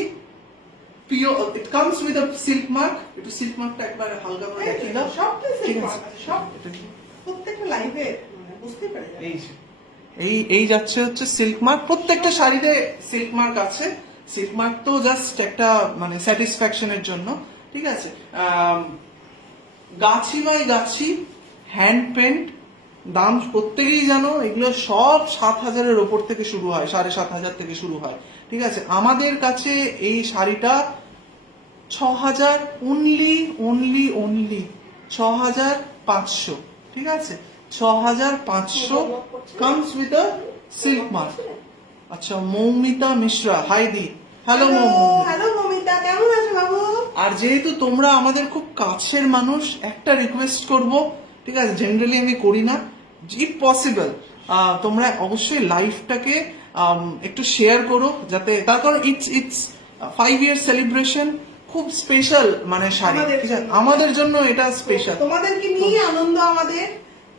pure, it comes with a silk mark. একটু সিল্ক মার্কটা একবার হালকা করে দেখিয়ে দাও। প্রত্যেকটা লাইভে বুঝতে পারে এই যাচ্ছে হচ্ছে সিল্ক মার্ক, প্রত্যেকটা শাড়িতে সিল্ক মার্ক আছে। সিল্ক মার্ক তো জাস্ট একটা মানে স্যাটিসফ্যাকশনের জন্য, ঠিক আছে। গাছি বাই গাছি হ্যান্ড পেন্ট, দাম প্রত্যেকেই জানো, এগুলো সব 7,000-এর ওপর থেকে শুরু হয়, 7,500 থেকে শুরু হয়, ঠিক আছে। আমাদের কাছে এই শাড়িটা 6,000 অনলি 6,500, ঠিক আছে। 6,500 comes with a silk mark. আচ্ছা, মৌমিতা মিশ্রা, হাই দি, হ্যালো মৌমিতা, কেমন আছো বাবু? আর যেহেতু তোমরা আমাদের খুব কাছের মানুষ, একটা রিকোয়েস্ট করব, ঠিক আছে, জেনারেলি আমি করি না, ইফ পসিবল তোমরা অবশ্যই লাইভটাকে একটু শেয়ার করো, যাতে, তার কারণ ইটস 5 ইয়ার সেলিব্রেশন, খুব স্পেশাল মানে শাড়ি, ঠিক আছে, আমাদের জন্য এটা স্পেশাল। তোমাদেরকে নিয়ে আনন্দ আমাদের,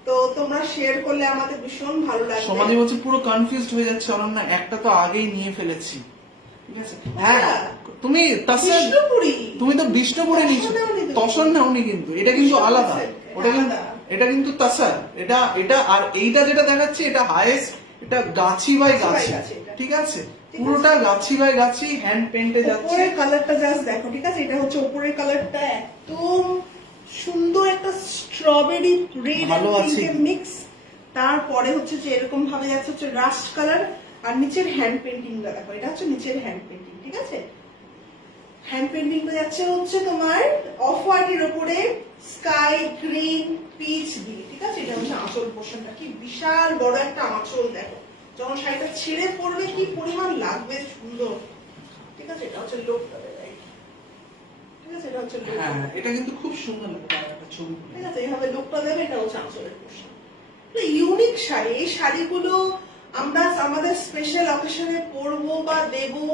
তো তোমরা শেয়ার করলে আমাদের ভীষণ ভালো লাগবে। সমাধি বলছে পুরো কনফিউজড হয়ে যাচ্ছে অনন্যা, একটা তো আগেই নিয়ে ফেলেছি, ঠিক আছে। হ্যাঁ তুমি তুমি তো বিষ্ণুপুরে নিয়েছো, তসর নাওনি, কিন্তু এটা কিন্তু আলাদা, ওটা কিন্তু, এটা কিন্তু তাসার, এটা আর এইটা যেটা দেখাচ্ছে এটা হাইয়েস্ট, এটা গাছি বাই গাছি, ঠিক আছে, পুরোটা গাছি বাই গাছি হ্যান্ড পেন্টে যাচ্ছে। উপরের কালারটা জাস্ট দেখো, ঠিক আছে, এটা হচ্ছে উপরের কালারটা একদম সুন্দর একটা স্ট্রবেরি রেড ভালো আছে। মিক্স। তারপরে হচ্ছে যে এরকম ভাবে যাচ্ছে হচ্ছে রাস্ট কালার, আর নিচের হ্যান্ড পেন্টিংটা দেখো, এটা হচ্ছে নিচের হ্যান্ড পেন্টিং, ঠিক আছে। হ্যান্ড পেন্টিংটা যাচ্ছে হচ্ছে তোমার অফ হোয়াইটের উপরে স্কাই গ্রিন পিচ দিয়ে, ঠিক আছে। এটা হচ্ছে আঁচল পোর্শনটা, কি বিশাল বড় একটা আঁচল দেখো, যখন শাড়িটা ছেড়ে পড়বে কি পরিমাণ লাগবে সুন্দর, ঠিক আছে। এটা হচ্ছে লোকটা, ঠিক আছে, এটা হচ্ছে লোকটা, হ্যাঁ, এটা কিন্তু খুব সুন্দর লাগে একটা ছবি। ঠিক আছে, এইভাবে লোকটা দেবে। এটা হচ্ছে আঁচলের পোর্শন। ইউনিক শাড়ি, এই শাড়িগুলো আমরা আমাদের স্পেশাল অকেশনে পরবো বা দেবো,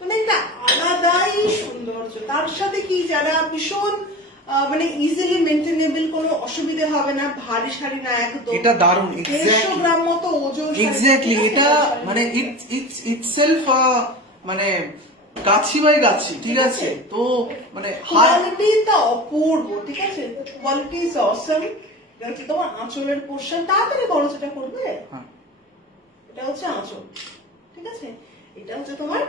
মানে একটা আলাদাই সৌন্দর্য। তার সাথে কি যারা ভীষণ মানে ইজিলি মেনটেনেবল, কোনো অসুবিধা হবে না, ভারী শাড়ি না একদম, এটা দারুণ, 150 গ্রাম মতো ওজন শাড়ি, এক্স্যাক্টলি। ঠিক আছে, এটা মানে ইটসেলফ মানে গাছি বাই গাছি, ঠিক আছে। তো মানে কোয়ালিটিটা অপূর্ব, ঠিক আছে, কোয়ালিটি ইজ অসম। এটা হচ্ছে তোমার আঁচলের পোর্শন, তাড়াতাড়ি বড় যেটা করবে, হ্যাঁ, এটা হচ্ছে আঁচল, ঠিক আছে। এটা হচ্ছে তোমার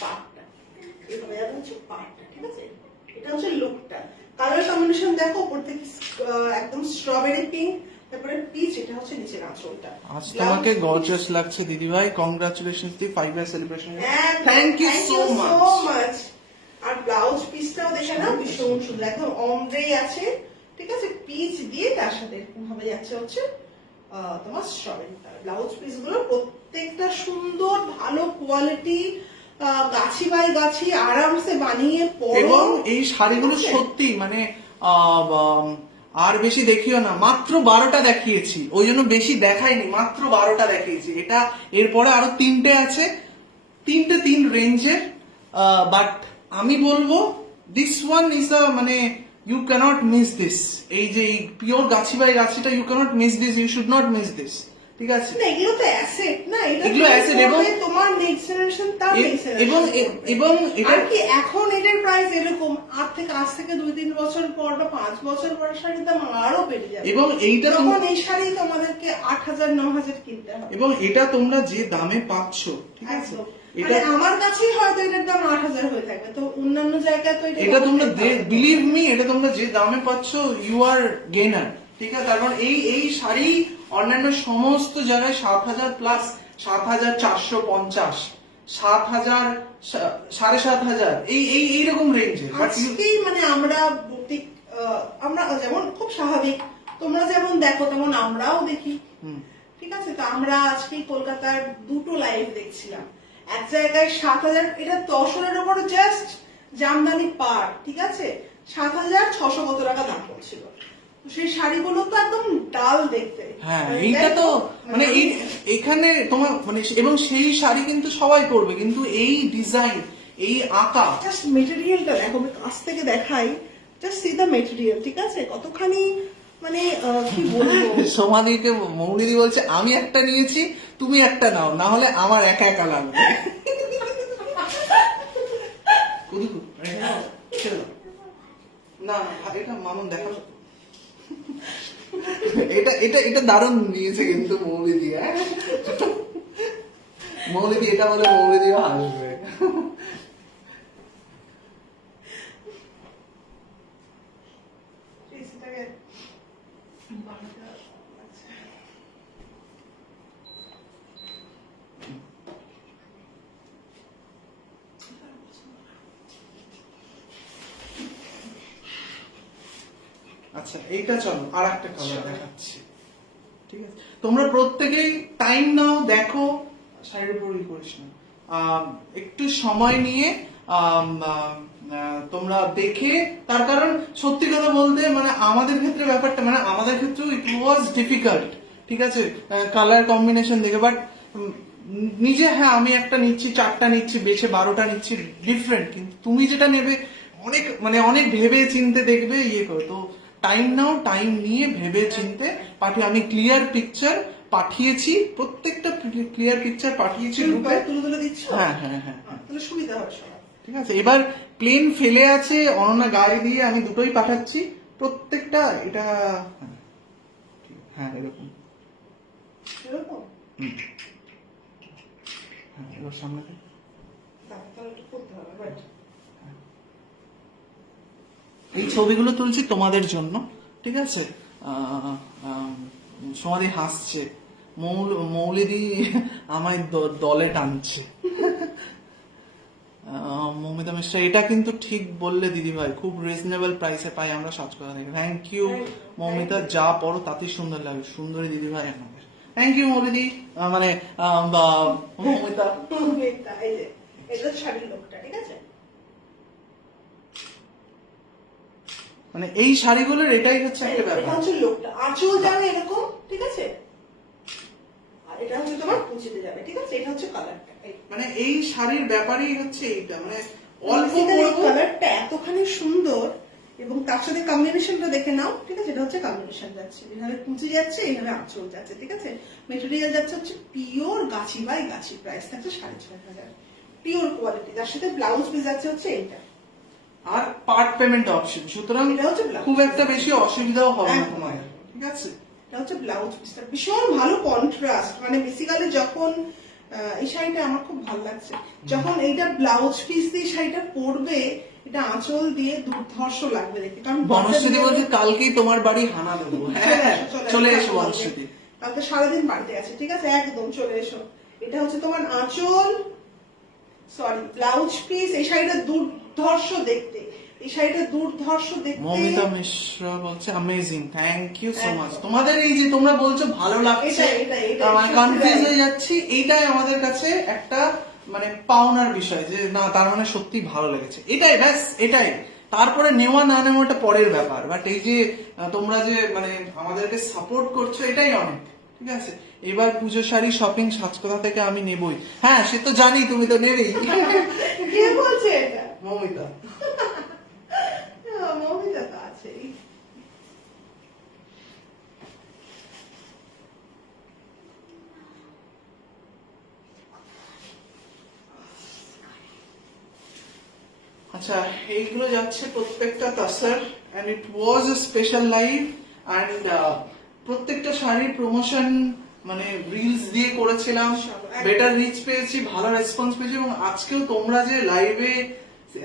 পাটটা, এভাবে যাবে হচ্ছে পাটটা, ঠিক আছে। এটা হচ্ছে লুকটা, কালার কম্বিনেশন দেখো, উপর থেকে একদম স্ট্রবেরি পিঙ্ক, তারপরে পিচ, এটা হচ্ছে নিচের আঁচলটা। আজ তোমাকে গর্জিয়াস লাগছে দিদি ভাই, congratulations the 5 year celebration. Thank you so much. আর ব্লাউজ পিসটাও দেখে না, ভীষণ সুন্দর, একদম অমব্রে আছে, ঠিক আছে, পিচ দিয়ে তার সাথে এরকম ভাবে যাচ্ছে হচ্ছে তোমার স্ট্রবেরি কালার। ব্লাউজ পিস গুলো প্রত্যেকটা সুন্দর, ভালো কোয়ালিটি, গাছি বাই গাছি, আরামসে বানিয়ে পরো। এবং এই শাড়িগুলো ঠিক আছে? সত্যি মানে আর বেশি দেখিও না, মাত্র 12টা দেখিয়েছি, ওই জন্য বেশি দেখাইনি, মাত্র 12টা দেখিয়েছি। এটা এরপরে আরো 3টে আছে, 3 রেঞ্জের, বাট আমি বলবো দিস ওয়ান ইজ আ মানে ইউ ক্যানট মিস দিস। এই যে পিওর গাছি বাই গাছিটা, you can't miss this, you should not miss this, ঠিক আছে। না, এগুলো তো অ্যাসেট না, এগুলো asset এবং তোমার নেক্সট জেনারেশন, তার নেক্সট এবং এবং এটা আর কি এখন এটার প্রাইস এরকম, আজ থেকে 2-3 বছর পর বা 5 বছর পর শাড়ির দাম আরো বেড়ে যাবে, এবং এইটা তখন এই শাড়ি তোমাদেরকে 8,000-9,000 কিনতে হবে। এবং এটা তোমরা যে দামে পাচ্ছ, ঠিক আছে, একদম। এটা মানে আমার কাছেই হয়তো এটার দাম 8,000 হয়ে থাকবে, তো অন্যান্য জায়গায় তো এটা তোমরা বিলিভ মি, এটা তোমরা যে দামে পাচ্ছ ইউ আর গেনার, ঠিক আছে। কারণ এই শাড়ি অন্যান্য সমস্ত জায়গায় 7,000 প্লাস, 7,450, 7,000, 7,500, এইরকম রেঞ্জে। আজকেই মানে আমরা বুটিক, আমরা যেমন খুব স্বাভাবিক, তোমরা যেমন দেখো তেমন আমরাও দেখি, ঠিক আছে। তো আমরা আজকে কলকাতার 2টো লাইভ দেখছিলাম, এক জায়গায় 7,000, এটা 10-এর উপরে জাস্ট জামদানি পার, ঠিক আছে, 7,600 কত টাকা দাম পড়ছিল। তো সেই শাড়িগুলো তো একদম ডাল দেখতে। হ্যাঁ, মানে এইটা তো মানে আমি- এখানে তোমার মানে, এবং সেই শাড়ি কিন্তু সবাই পরবে, কিন্তু এই ডিজাইন, এই আঁকা, জাস্ট মেটেরিয়ালটা দেখো, আমি কাছ থেকে দেখাই, জাস্ট সি দ্য মেটেরিয়াল, ঠিক আছে, কতখানি মানে কি বলবো। সোমাদিকে মৌলিদি বলছে আমি একটা নিয়েছি, তুমি একটা নাও, না হলে আমার একা একা লাগবে। না এটা মামুন দেখাবো, এটা এটা এটা দারুণ নিয়েছে কিন্তু মৌলিদি। হ্যাঁ, মৌলিদি এটা বলে মৌলিদিও হাসবে। আচ্ছা, এইটা চলো আর একটা কালার দেখাচ্ছি, ঠিক আছে। তোমরা প্রত্যেকেই টাইম নাও, দেখো, শাড়ির উপর করিস না, একটু সময় নিয়ে তোমরা দেখে, তার কারণ সত্যি কথা বলতে মানে আমাদের ক্ষেত্রে ব্যাপারটা মানে আমাদের ক্ষেত্রেও ইট ওয়াজ ডিফিকাল্ট, ঠিক আছে, কালার কম্বিনেশন দেখে। বাট নিজে হ্যাঁ আমি একটা নিচ্ছি, 4টা নিচ্ছি, বেছে 12টা নিচ্ছি, ডিফারেন্ট, কিন্তু তুমি যেটা নেবে অনেক মানে অনেক ভেবে চিনতে দেখবে, ইয়ে করো। তো টাইম নাও, টাইম নিয়ে ভেবে চিনতে পাঠিয়ে, আমি ক্লিয়ার পিকচার পাঠিয়েছি, প্রত্যেকটা ক্লিয়ার পিকচার পাঠিয়েছি গ্রুপে। তুলে দিচ্ছ, হ্যাঁ হ্যাঁ হ্যাঁ, তাহলে সুবিধা হবে সবার, ঠিক আছে। এবার প্লেন ফেলে আছে, অনন্যা গায়ে দিয়ে আমি দুটোই পাঠাচ্ছি, প্রত্যেকটা এটা হ্যাঁ এরকম। এরকম। এবার সামনে থেকে। তাহলে একটু করতে হবে, right? এই ছবিগুলো তুলছি তোমাদের জন্য, ঠিক আছে? সমাধি হাসছে, মৌলিদি আমায় দলে টানছে। মৌমিতা মিশ্রা, এটা কিন্তু ঠিক বললে দিদি ভাই, খুব রিজনেবল প্রাইসে পাই আমরা সাজকোথা থেকে। থ্যাংক ইউ মৌমিতা, যা পড়ো তাতেই সুন্দর লাগে, সুন্দরী দিদি ভাই আমাদের। থ্যাংক ইউ মৌলিদি, মানে মৌমিতা। এই যে এটা শাড়ির লোকটা, ঠিক আছে? মানে এই শাড়িগুলোর এটাই হচ্ছে একটা এটা ব্যাপার। হচ্ছে লোকটা, আঁচল যাবে এরকম, ঠিক আছে? আর এটা হচ্ছে তোমার কুচিতে যাবে, ঠিক আছে? এটা হচ্ছে কালারটা। মানে এই শাড়ির ব্যাপারই হচ্ছে এইটা, মানে অল্প কালারটা এতখানি সুন্দর, এবং তার সাথে কম্বিনেশনটা দেখে নাও, ঠিক আছে? এটা হচ্ছে কম্বিনেশন যাচ্ছে, এইভাবে কুচি যাচ্ছে, এইভাবে আঁচল যাচ্ছে, ঠিক আছে? মেটেরিয়াল যাচ্ছে হচ্ছে pure Gachhi by Gachhi, price থাকছে 6,500, পিওর কোয়ালিটি। তার সাথে ব্লাউজ পিস যাচ্ছে হচ্ছে এইটা, আর পার্ট পেমেন্ট অপশন, সুতরাং এটা হচ্ছে blouse খুব একটা বেশি অসুবিধাও হবে না একদম। তোমার, ঠিক আছে? এটা হচ্ছে ব্লাউজ পিসটা, ভীষণ ভালো কন্ট্রাস্ট। মানে বেসিক্যালি যখন এই শাড়িটা আমার খুব ভালো লাগছে, যখন এইটা ব্লাউজ পিস দিয়ে শাড়িটা পরবে, এটা আঁচল দিয়ে দুর্ধর্ষ লাগবে দেখতে। কারণ বনশ্রুতি বলছে কালকেই তোমার বাড়ি হানা দেবো। হ্যাঁ, চলে এসো বনশ্রুতি। কালকে সারাদিন বাড়িতে আছে, ঠিক আছে? একদম চলে এসো। এটা হচ্ছে তোমার আঁচল, সরি ব্লাউজ পিস। এই শাড়িটা দুর্ধর্ষ দেখতে, এই শাড়িটা দুর্ধর্ষ দেখতে। মৌমিতা মিশ্রা বলছে amazing, thank you so much. তোমাদের এই যে তোমরা বলছো ভালো লাগছে, আমি কনফিউজ হয়ে যাচ্ছি, এইটাই আমাদের কাছে একটা মানে পাওনার বিষয়, যে না তার মানে সত্যি ভালো লেগেছে, এটাই ব্যাস, এটাই। তারপরে নেওয়া না নেওয়াটা পরের ব্যাপার, বাট এই যে তোমরা যে মানে আমাদেরকে সাপোর্ট করছো, এটাই অনেক, ঠিক আছে? এবার পুজো শাড়ি শপিং সাজকোথা থেকে আমি নেবই। হ্যাঁ, সে তো জানি, তুমি তো নেবেই। কে বলছে এটা? মৌমিতা। মৌমিতা তো আছেই। আচ্ছা, এইগুলো যাচ্ছে প্রত্যেকটা Tussar, and it was a special live, and প্রত্যেকটা শাড়ির প্রমোশন মানে রিলস দিয়ে করেছিলাম, বেটার রিচ পেয়েছি, ভালো রেসপন্স পেয়েছি, এবং আজকেও তোমরা যে লাইভে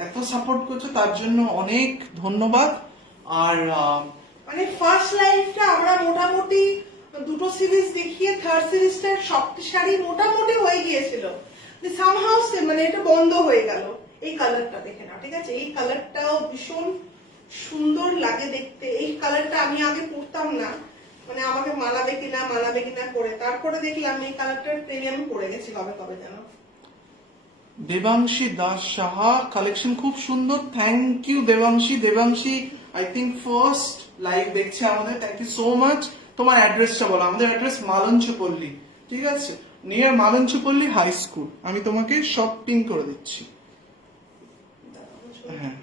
এত সাপোর্ট করছো তার জন্য অনেক ধন্যবাদ। আর মানে ফার্স্ট লাইফটা আমরা মোটামুটি দুটো সিরিজ দেখিয়ে থার্ড সিরিজটা সবটি শাড়ি মোটামুটি হয়ে গিয়েছিল, সামহাউ মানে এটা বন্ধ হয়ে গেল। এই কালারটা দেখে না, ঠিক আছে? এই কালারটাও ভীষণ সুন্দর লাগে দেখতে। এই কালারটা আমি আগে পরতাম না, মানে আমাকে মানাবে কিনা করে, তারপরে দেখলাম এই কালারটার প্রেমে আমি পড়ে গেছি কবে কবে যেন। দেবাংশী দাস সাহা, কালেকশন খুব সুন্দর, thank you Debangshi. Debangshi I think first live দেখছে আমাদের, থ্যাংক ইউ সো মাচ। তোমার অ্যাড্রেসটা বলো। আমাদের অ্যাড্রেস মালঞ্চপল্লী, ঠিক আছে? Near Malanchapally high school. আমি তোমাকে সব পিন করে দিচ্ছি। হ্যাঁ,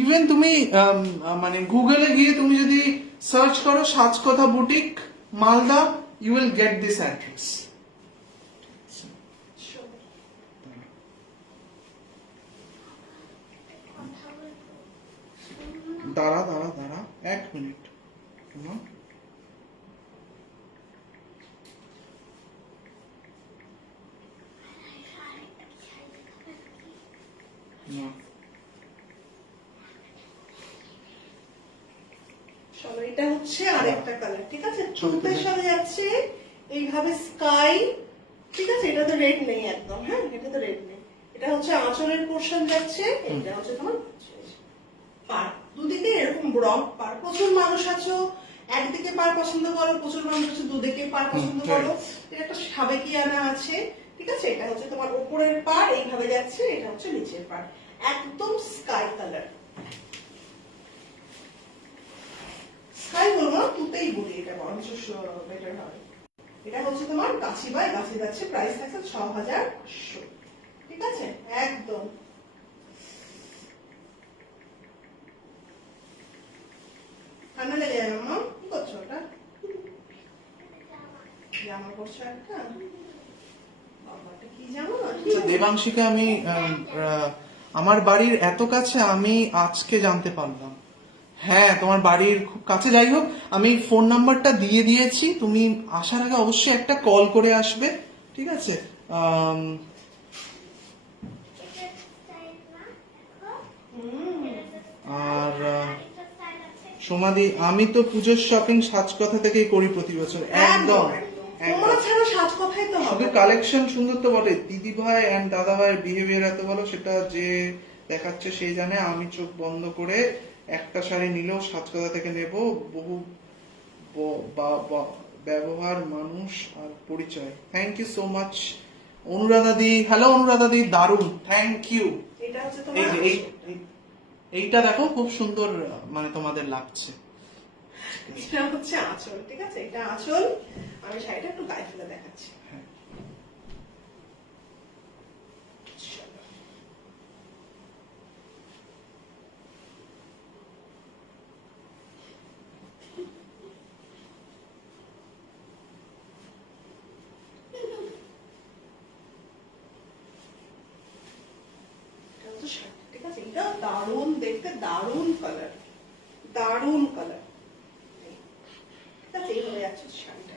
ইভেন তুমি মানে গুগলে গিয়ে তুমি যদি সার্চ করো Sajkotha boutique Malda, you will get this address. দাঁড়া দাঁড়া দাঁড়া, এক মিনিট। চলো, এটা হচ্ছে আরেকটা কালার, ঠিক আছে? চুলতের সাথে যাচ্ছে এইভাবে স্কাই, ঠিক আছে? এটা তো রেড নেই একদম, হ্যাঁ এটা তো রেড নেই। এটা হচ্ছে আঁচলের পোর্শন যাচ্ছে, এটা হচ্ছে তোমার পার, দুদিকে এরকম ব্রড পার। প্রচুর মানুষ আছো একদিকে পার পছন্দ করো, প্রচুর মানুষ আছে দুদিকে পার পছন্দ করো। এটা একটা সাবেকিয়ানা আছে, ঠিক আছে? এটা হচ্ছে তোমার উপরের পার এইভাবে যাচ্ছে, এটা হচ্ছে নিচের পার, একদম স্কাই কালার। স্কাই বলবো না, তুতেই বলি, এটা বরঞ্চ বেটার হবে। এটা হচ্ছে তোমার গাছি বাই গাছি যাচ্ছে, প্রাইস থাকছে 6,500, ঠিক আছে? একদম ঠান্ডা লেগে যাবে। মামা কি করছো? ওটা জামা পরছো একটা, বাবাটা কি জানো না? তো দেবাংশীকে আমি আমার বাড়ির এত কাছে আমি আজকে জানতে পারলাম। হ্যাঁ, তোমার বাড়ির খুব কাছে। যাই হোক, আমি ফোন নাম্বারটা দিয়ে দিয়েছি, তুমি আসার আগে অবশ্যই একটা কল করে আসবে, ঠিক আছে? আর সোমাদি, আমি তো পুজোর শপিং সাজকথা থেকেই করি প্রতি বছর। একদম তোমরা ছাড়া সাজ কথাই তো শুধু হবে। কালেকশন সুন্দর তো বটে, দিদি ভাই এন্ড দাদা ভাইয়ের বিহেভিয়ার এত ভালো, সেটা যে দেখাচ্ছে সেই জানে। আমি চোখ বন্ধ করে একটা শাড়ি নিলেও সাজকথা থেকে নেব। বহু ব্যবহার, মানুষ আর পরিচয়। Thank you so much Anuradha দি। হ্যালো অনুরাধা দি, দারুণ, থ্যাংক ইউ। এটা হচ্ছে তোমার এইটা দেখো খুব সুন্দর, মানে তোমাদের লাগছে। এটা হচ্ছে আঁচল, ঠিক আছে? এটা আঁচল। আমি শাড়িটা একটু গায়ে ফেলে দেখাচ্ছি। হ্যাঁ। এটা হচ্ছে শাড়ি, ঠিক আছে? এটা দারুণ দেখতে, দারুণ কালার, দারুণ কালার। ঠিক আছে, এইভাবে যাচ্ছে শাড়িটা।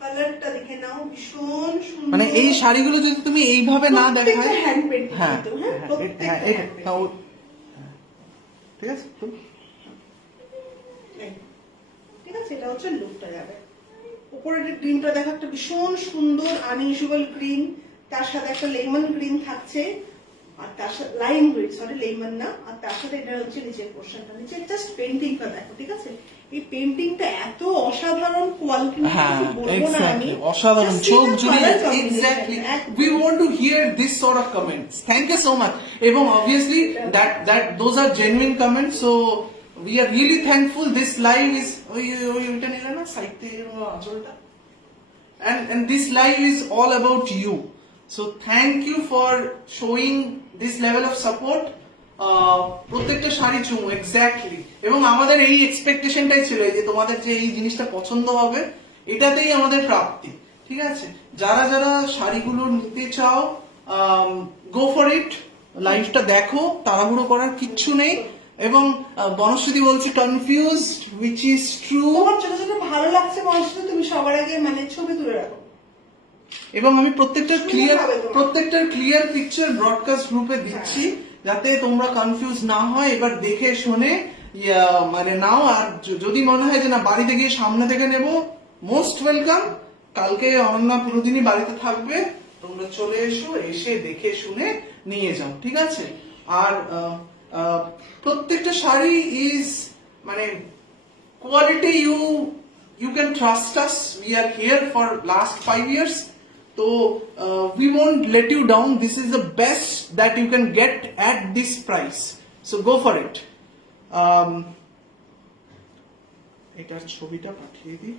কালারটা দেখে নাও, ভীষণ সুন্দর। মানে এই শাড়িগুলো যদি তুমি এইভাবে না দেখায়, হ্যান্ড পেন্টিং, হ্যাঁ হ্যাঁ প্রত্যেকটা হ্যাঁ, hand painting। ঠিক আছে। ঠিক আছে, এটা হচ্ছে লুকটা যাবে। উপরের ক্রিমটা দেখো, একটা ভীষণ সুন্দর আনইউজুয়াল ক্রিম, তার সাথে একটা লেমন গ্রিন থাকছে, আর তার সাথে লাইম গ্রিন, সরি লেমন না, আর তার সাথে এটা হচ্ছে নিচের পোর্শনটা। নিচে জাস্ট পেন্টিংটা দেখো, ঠিক আছে? এই পেন্টিংটা এত অসাধারণ কোয়ালিটি, হ্যাঁ, বলবো না আমি, exactly, অসাধারণ, Just চোখ see the জুড়িয়ে। colour combination, Exactly, একদম। we want to hear this sort of comments. Thank you so much. এবং obviously that those are genuine comments, so we are really thankful. This live is ওইটা নিলে না সাইতে আঁচলটা, and this live is all about you, so thank you for showing this level of support. প্রত্যেকটা শাড়ি চুমু, exactly. এবং আমাদের এই এক্সপেকটেশনটাই ছিল যে তোমাদের যে এই জিনিসটা পছন্দ হবে, এটাতেই আমাদের প্রাপ্তি, ঠিক আছে? যারা যারা শাড়িগুলো নিতে চাও, গো ফর ইট, লাইভটা দেখো, তাড়াহুড়ো করার কিচ্ছু নেই। এবং বনশ্রুতি বলছি কনফিউজড, হুইচ ইজ ট্রু। তোমার ছোট ছোট ভালো লাগছে মানুষটা, তুমি সবার আগে মানে ছবি তুলে রাখো। এবং আমি প্রত্যেকটার সুন্দর ক্লিয়ার পিকচার ব্রডকাস্ট গ্রুপে দিচ্ছি, যাতে তোমরা কনফিউজ না হয়। এবার দেখে শুনে মানে নাও। আর যদি মনে হয় যে না বাড়িতে গিয়ে সামনে থেকে নেব, মোস্ট ওয়েলকাম। কালকে অনন্যা পুরোদিনই বাড়িতে থাকবে, তোমরা চলে এসো, এসে দেখে শুনে নিয়ে যাও, ঠিক আছে? আর প্রত্যেকটা শাড়ি ইজ মানে quality, you can trust us. We are here for last 5 years, so we won't let you down. This is the best that you can get at this price, so go for it. এটার ছবিটা পাঠিয়ে দিই।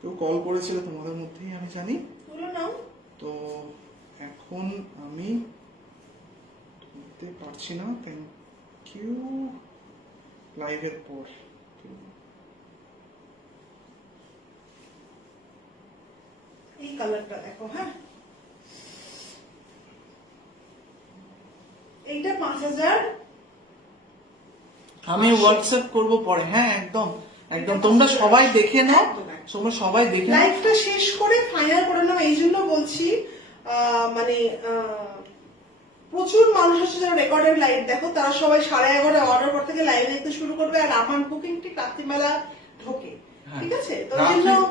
কেউ call করেছিল তোমাদের মধ্যেই, আমি জানি। তুলে নাও। তো এখন আমি তুলতে পারছি না, থ্যাংক ইউ। লাইভের পর এই কালারটা দেখো, হ্যাঁ এইটা 5000। আমি হোয়াটসঅ্যাপ করব পরে। হ্যাঁ একদম একদম, তোমরা সবাই দেখে নাও, তোমরা সবাই দেখে নাও। লাইভটা শেষ করে ফাইনাল করে নাও। এই জন্য বলছি, মানে প্রচুর মানুষ আছে যারা রেকর্ডেড লাইভ দেখো, তারা সবাই 11:30 অর্ডার পর থেকে লাইভ দেখতে শুরু করবে, আর আমার বুকিং ঠিক রাত্রিবেলা ঢোকে, ঠিক আছে? তো ওই জন্য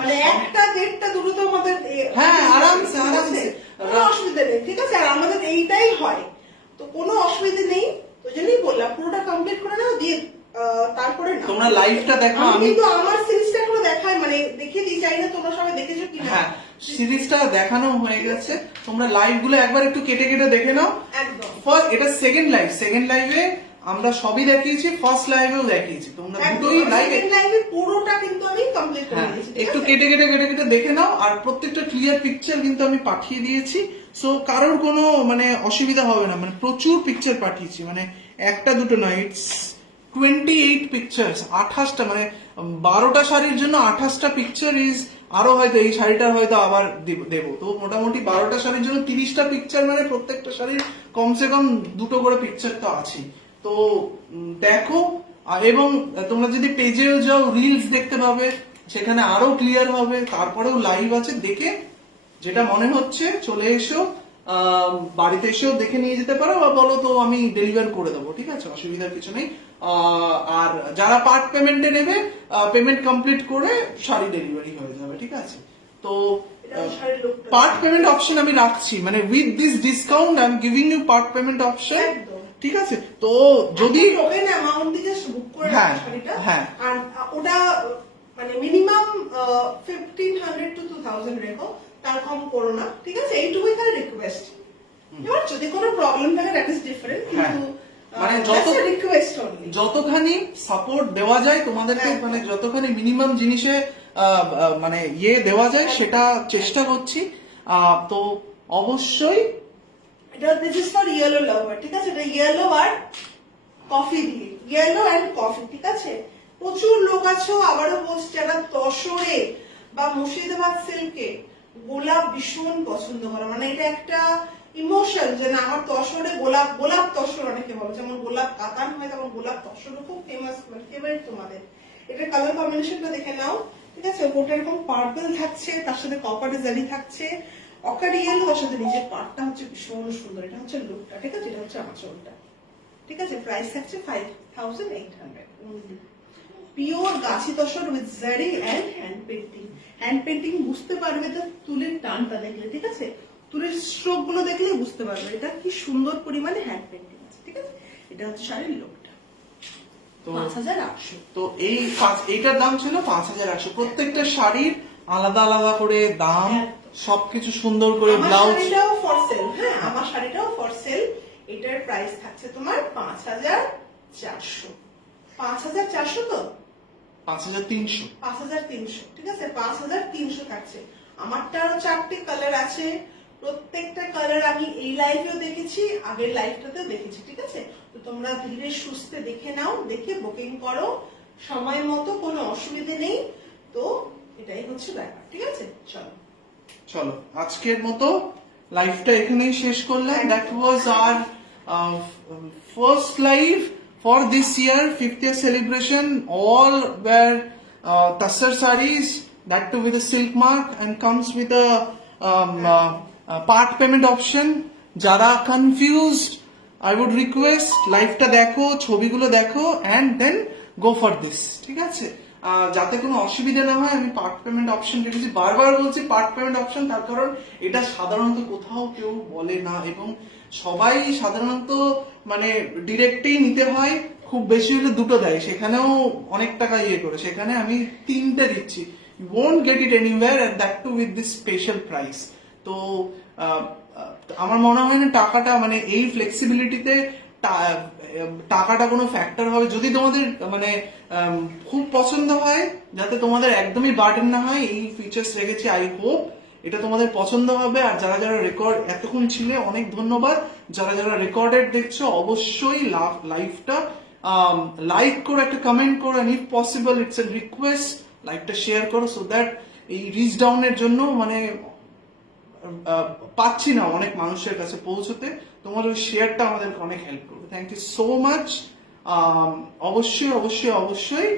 মানে 1টা 1:30 দুটো তো আমাদের হ্যাঁ আরামসে কোনো অসুবিধা নেই, ঠিক আছে? আর আমাদের এইটাই হয়, তো কোনো অসুবিধা নেই। তো জন্যই বললাম পুরোটা কমপ্লিট করে নাও, দিয়ে তারপরে না তোমরা লাইভটা দেখো। আমি কিন্তু আমার সিরিজটা পুরো দেখাই, মানে দেখিয়ে দিই, চাই না তোমরা সবাই দেখেছো কিনা। হ্যাঁ, সিরিজটা দেখানো হয়ে গেছে, তোমরা লাইভ গুলো একবার একটু কেটে কেটে দেখে নাও। একদম। এটা সেকেন্ড লাইভে আমরা সবই দেখিয়েছি, ফার্স্ট লাইভেও দেখিয়েছি, তোমরা দুটোই লাইভে পুরোটা কিন্তু আমি কমপ্লিট করে দিয়েছি। একটু কেটে কেটে দেখে নাও, আর প্রত্যেকটা ক্লিয়ার পিকচার কিন্তু আমি পাঠিয়ে দিয়েছি, সো কারোর কোনো মানে অসুবিধা হবে না, মানে প্রচুর পিকচার পাঠিয়েছি, মানে একটা দুটো নয়, ইটস 28 পিকচার্স, 28টা, মানে 12টা শাড়ির জন্য 28টা পিকচার ইজ, আরো হয়তো এই শাড়িটার হয়তো আবার দেবো, তো মোটামুটি 12টা শাড়ির জন্য 30টা পিকচার, মানে প্রত্যেকটা শাড়ির কমসে কম দুটো করে পিকচার তো আছে। তো দেখো, এবং তোমরা যদি পেজেও যাও রিলস দেখতে পাবে, সেখানে আরো ক্লিয়ার হবে, তারপরেও লাইভ আছে, দেখে যেটা মনে হচ্ছে চলে এসো, বাড়িতে এসেও দেখে নিয়ে যেতে পারো, বা বলো তো আমি ডেলিভার করে দেবো, ঠিক আছে, অসুবিধার কিছু নেই। আর যারা পার্ট পেমেন্টে নেবে, পেমেন্ট কমপ্লিট করে শাড়ি ডেলিভারি হয়ে যাবে, ঠিক আছে। তো পার্ট পেমেন্ট অপশন আমি রাখছি, মানে with this discount I am giving you part payment option, ঠিক আছে। তো যদি টোকেন অ্যামাউন্ট দিয়ে বুক করে হ্যাঁ, শাড়িটা, হ্যাঁ, আর ওটা মানে মিনিমাম 1500 to 2000 রেখো, তার কম করো না, ঠিক আছে, এইটুকুই তার রিকোয়েস্ট। এবার যদি কোনো প্রবলেম থাকে দ্যাট ইজ ডিফারেন্ট, কিন্তু মানে রিকোয়েস্ট অনলি, যতখানি সাপোর্ট দেওয়া যায় তোমাদেরকে, মানে যতখানি মিনিমাম জিনিসে মানে দেওয়া যায় সেটা চেষ্টা করছি। তো অবশ্যই এটা দিস ইজ ফর ইয়েলো লাভার, ঠিক আছে, এটা ইয়েলো আর কফি দিয়ে, ইয়েলো এন্ড কফি, ঠিক আছে। প্রচুর লোক আছো, আবারও বলছি, যারা তসরে বা মুর্শিদাবাদ সিল্কে গোলাপ ভীষণ পছন্দ করে, মানে এটা একটা ইমোশন, যে না আমার তসরে গোলাপ, গোলাপ তসর অনেকে বলে, যেমন গোলাপ কাতান হয় তেমন গোলাপ তসরও খুব ফেমাস, মানে ফেভারিট তোমাদের। এটার কালার কম্বিনেশনটা দেখে নাও, ঠিক আছে, ওটা এরকম পার্পল থাকছে, তার সাথে কপার জারি থাকছে, অকারি ইয়েলো, তার সাথে নিচের পার্টটা হচ্ছে ভীষণ সুন্দর, এটা হচ্ছে লুকটা, ঠিক আছে, এটা হচ্ছে আঁচলটা, ঠিক আছে। প্রাইস থাকছে 5800 অনলি। পিওর গাছি tussar with zari and hand painting. Hand painting বুঝতে পারবে তো তুলির টানটা দেখলে, ঠিক আছে, তুলির স্ট্রোক গুলো দেখলে বুঝতে পারবে এটা কি সুন্দর পরিমাণে হ্যান্ড পেন্টিং আছে, ঠিক আছে। এটা হচ্ছে শাড়ির লুকটা, 5800। তো এইটার দাম ছিল 5800, প্রত্যেকটা শাড়ির আলাদা আলাদা করে দাম, সবকিছু সুন্দর করে, ব্লাউজ। শাড়িটাও ফর সেল, হ্যাঁ আমার শাড়িটাও ফর সেল। এটার প্রাইস থাকছে তোমার 5400, 5400 তো 5300, 5300, ঠিক আছে, 5300 থাকছে। আমারটারও 4টে কালার আছে, প্রত্যেকটা কালার আমি এই লাইভেও দেখেছি, আগের লাইভটাতেও দেখেছি, ঠিক আছে। তো তোমরা ধীরে সুস্থে দেখে নাও, দেখে বুকিং করো সময় মতো, কোনো অসুবিধে নেই। তো এটাই হচ্ছে ব্যাপার, ঠিক আছে। চলো আজকের মতো লাইভটা এখানেই শেষ করলাম। That was our first live for this year 5th year celebration. All were Tassar sarees, that too with a silk mark, and comes with a part payment option. Jara confused, I would request live ta dekho, chobi gulo dekho, and then go for this, ঠিক আছে। যাতে কোনো অসুবিধা না হয়, আমি part payment option রেখেছি, বারবার বলছি পার্ট পেমেন্ট অপশন, তার কারণ এটা সাধারণত কোথাও কেউ বলে না, এবং সবাই সাধারণত মানে ডিরেক্টেই নিতে হয়, খুব বেশি হলে দুটো দেয়, সেখানেও অনেক টাকা করে, সেখানে আমি 3টে দিচ্ছি। You won't get it anywhere, and that too with this special price. তো আমার মনে হয় না টাকাটা, মানে এই ফ্লেক্সিবিলিটিতে টাকাটা কোনো ফ্যাক্টর হবে। যদি তোমাদের মানে খুব পছন্দ হয়, যাতে তোমাদের একদমই বার্ডেন না হয়, এই ফিচার্স রেখেছি। আই হোপ এটা তোমাদের পছন্দ হবে। আর যারা যারা রেকর্ড এতক্ষণ ছিলে, অনেক ধন্যবাদ। যারা যারা রেকর্ডেড দেখছো, অবশ্যই লাইভটা লাইক করো, একটা কমেন্ট করো, and if possible it's a request, লাইভটা শেয়ার করো, সো দ্যাট এই রিচ ডাউনের জন্য মানে পাচ্ছি না অনেক মানুষের কাছে পৌঁছতে, তোমার ওই শেয়ারটা আমাদেরকে অনেক হেল্প করবে। Thank you so much. অবশ্যই অবশ্যই অবশ্যই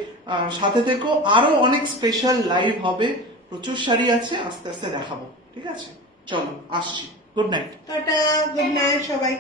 সাথে থেকো, আরো অনেক স্পেশাল লাইভ হবে, প্রচুর শাড়ি আছে, আস্তে আস্তে দেখাবো, ঠিক আছে। চলো আসছি, good night. Tata, good night সবাই।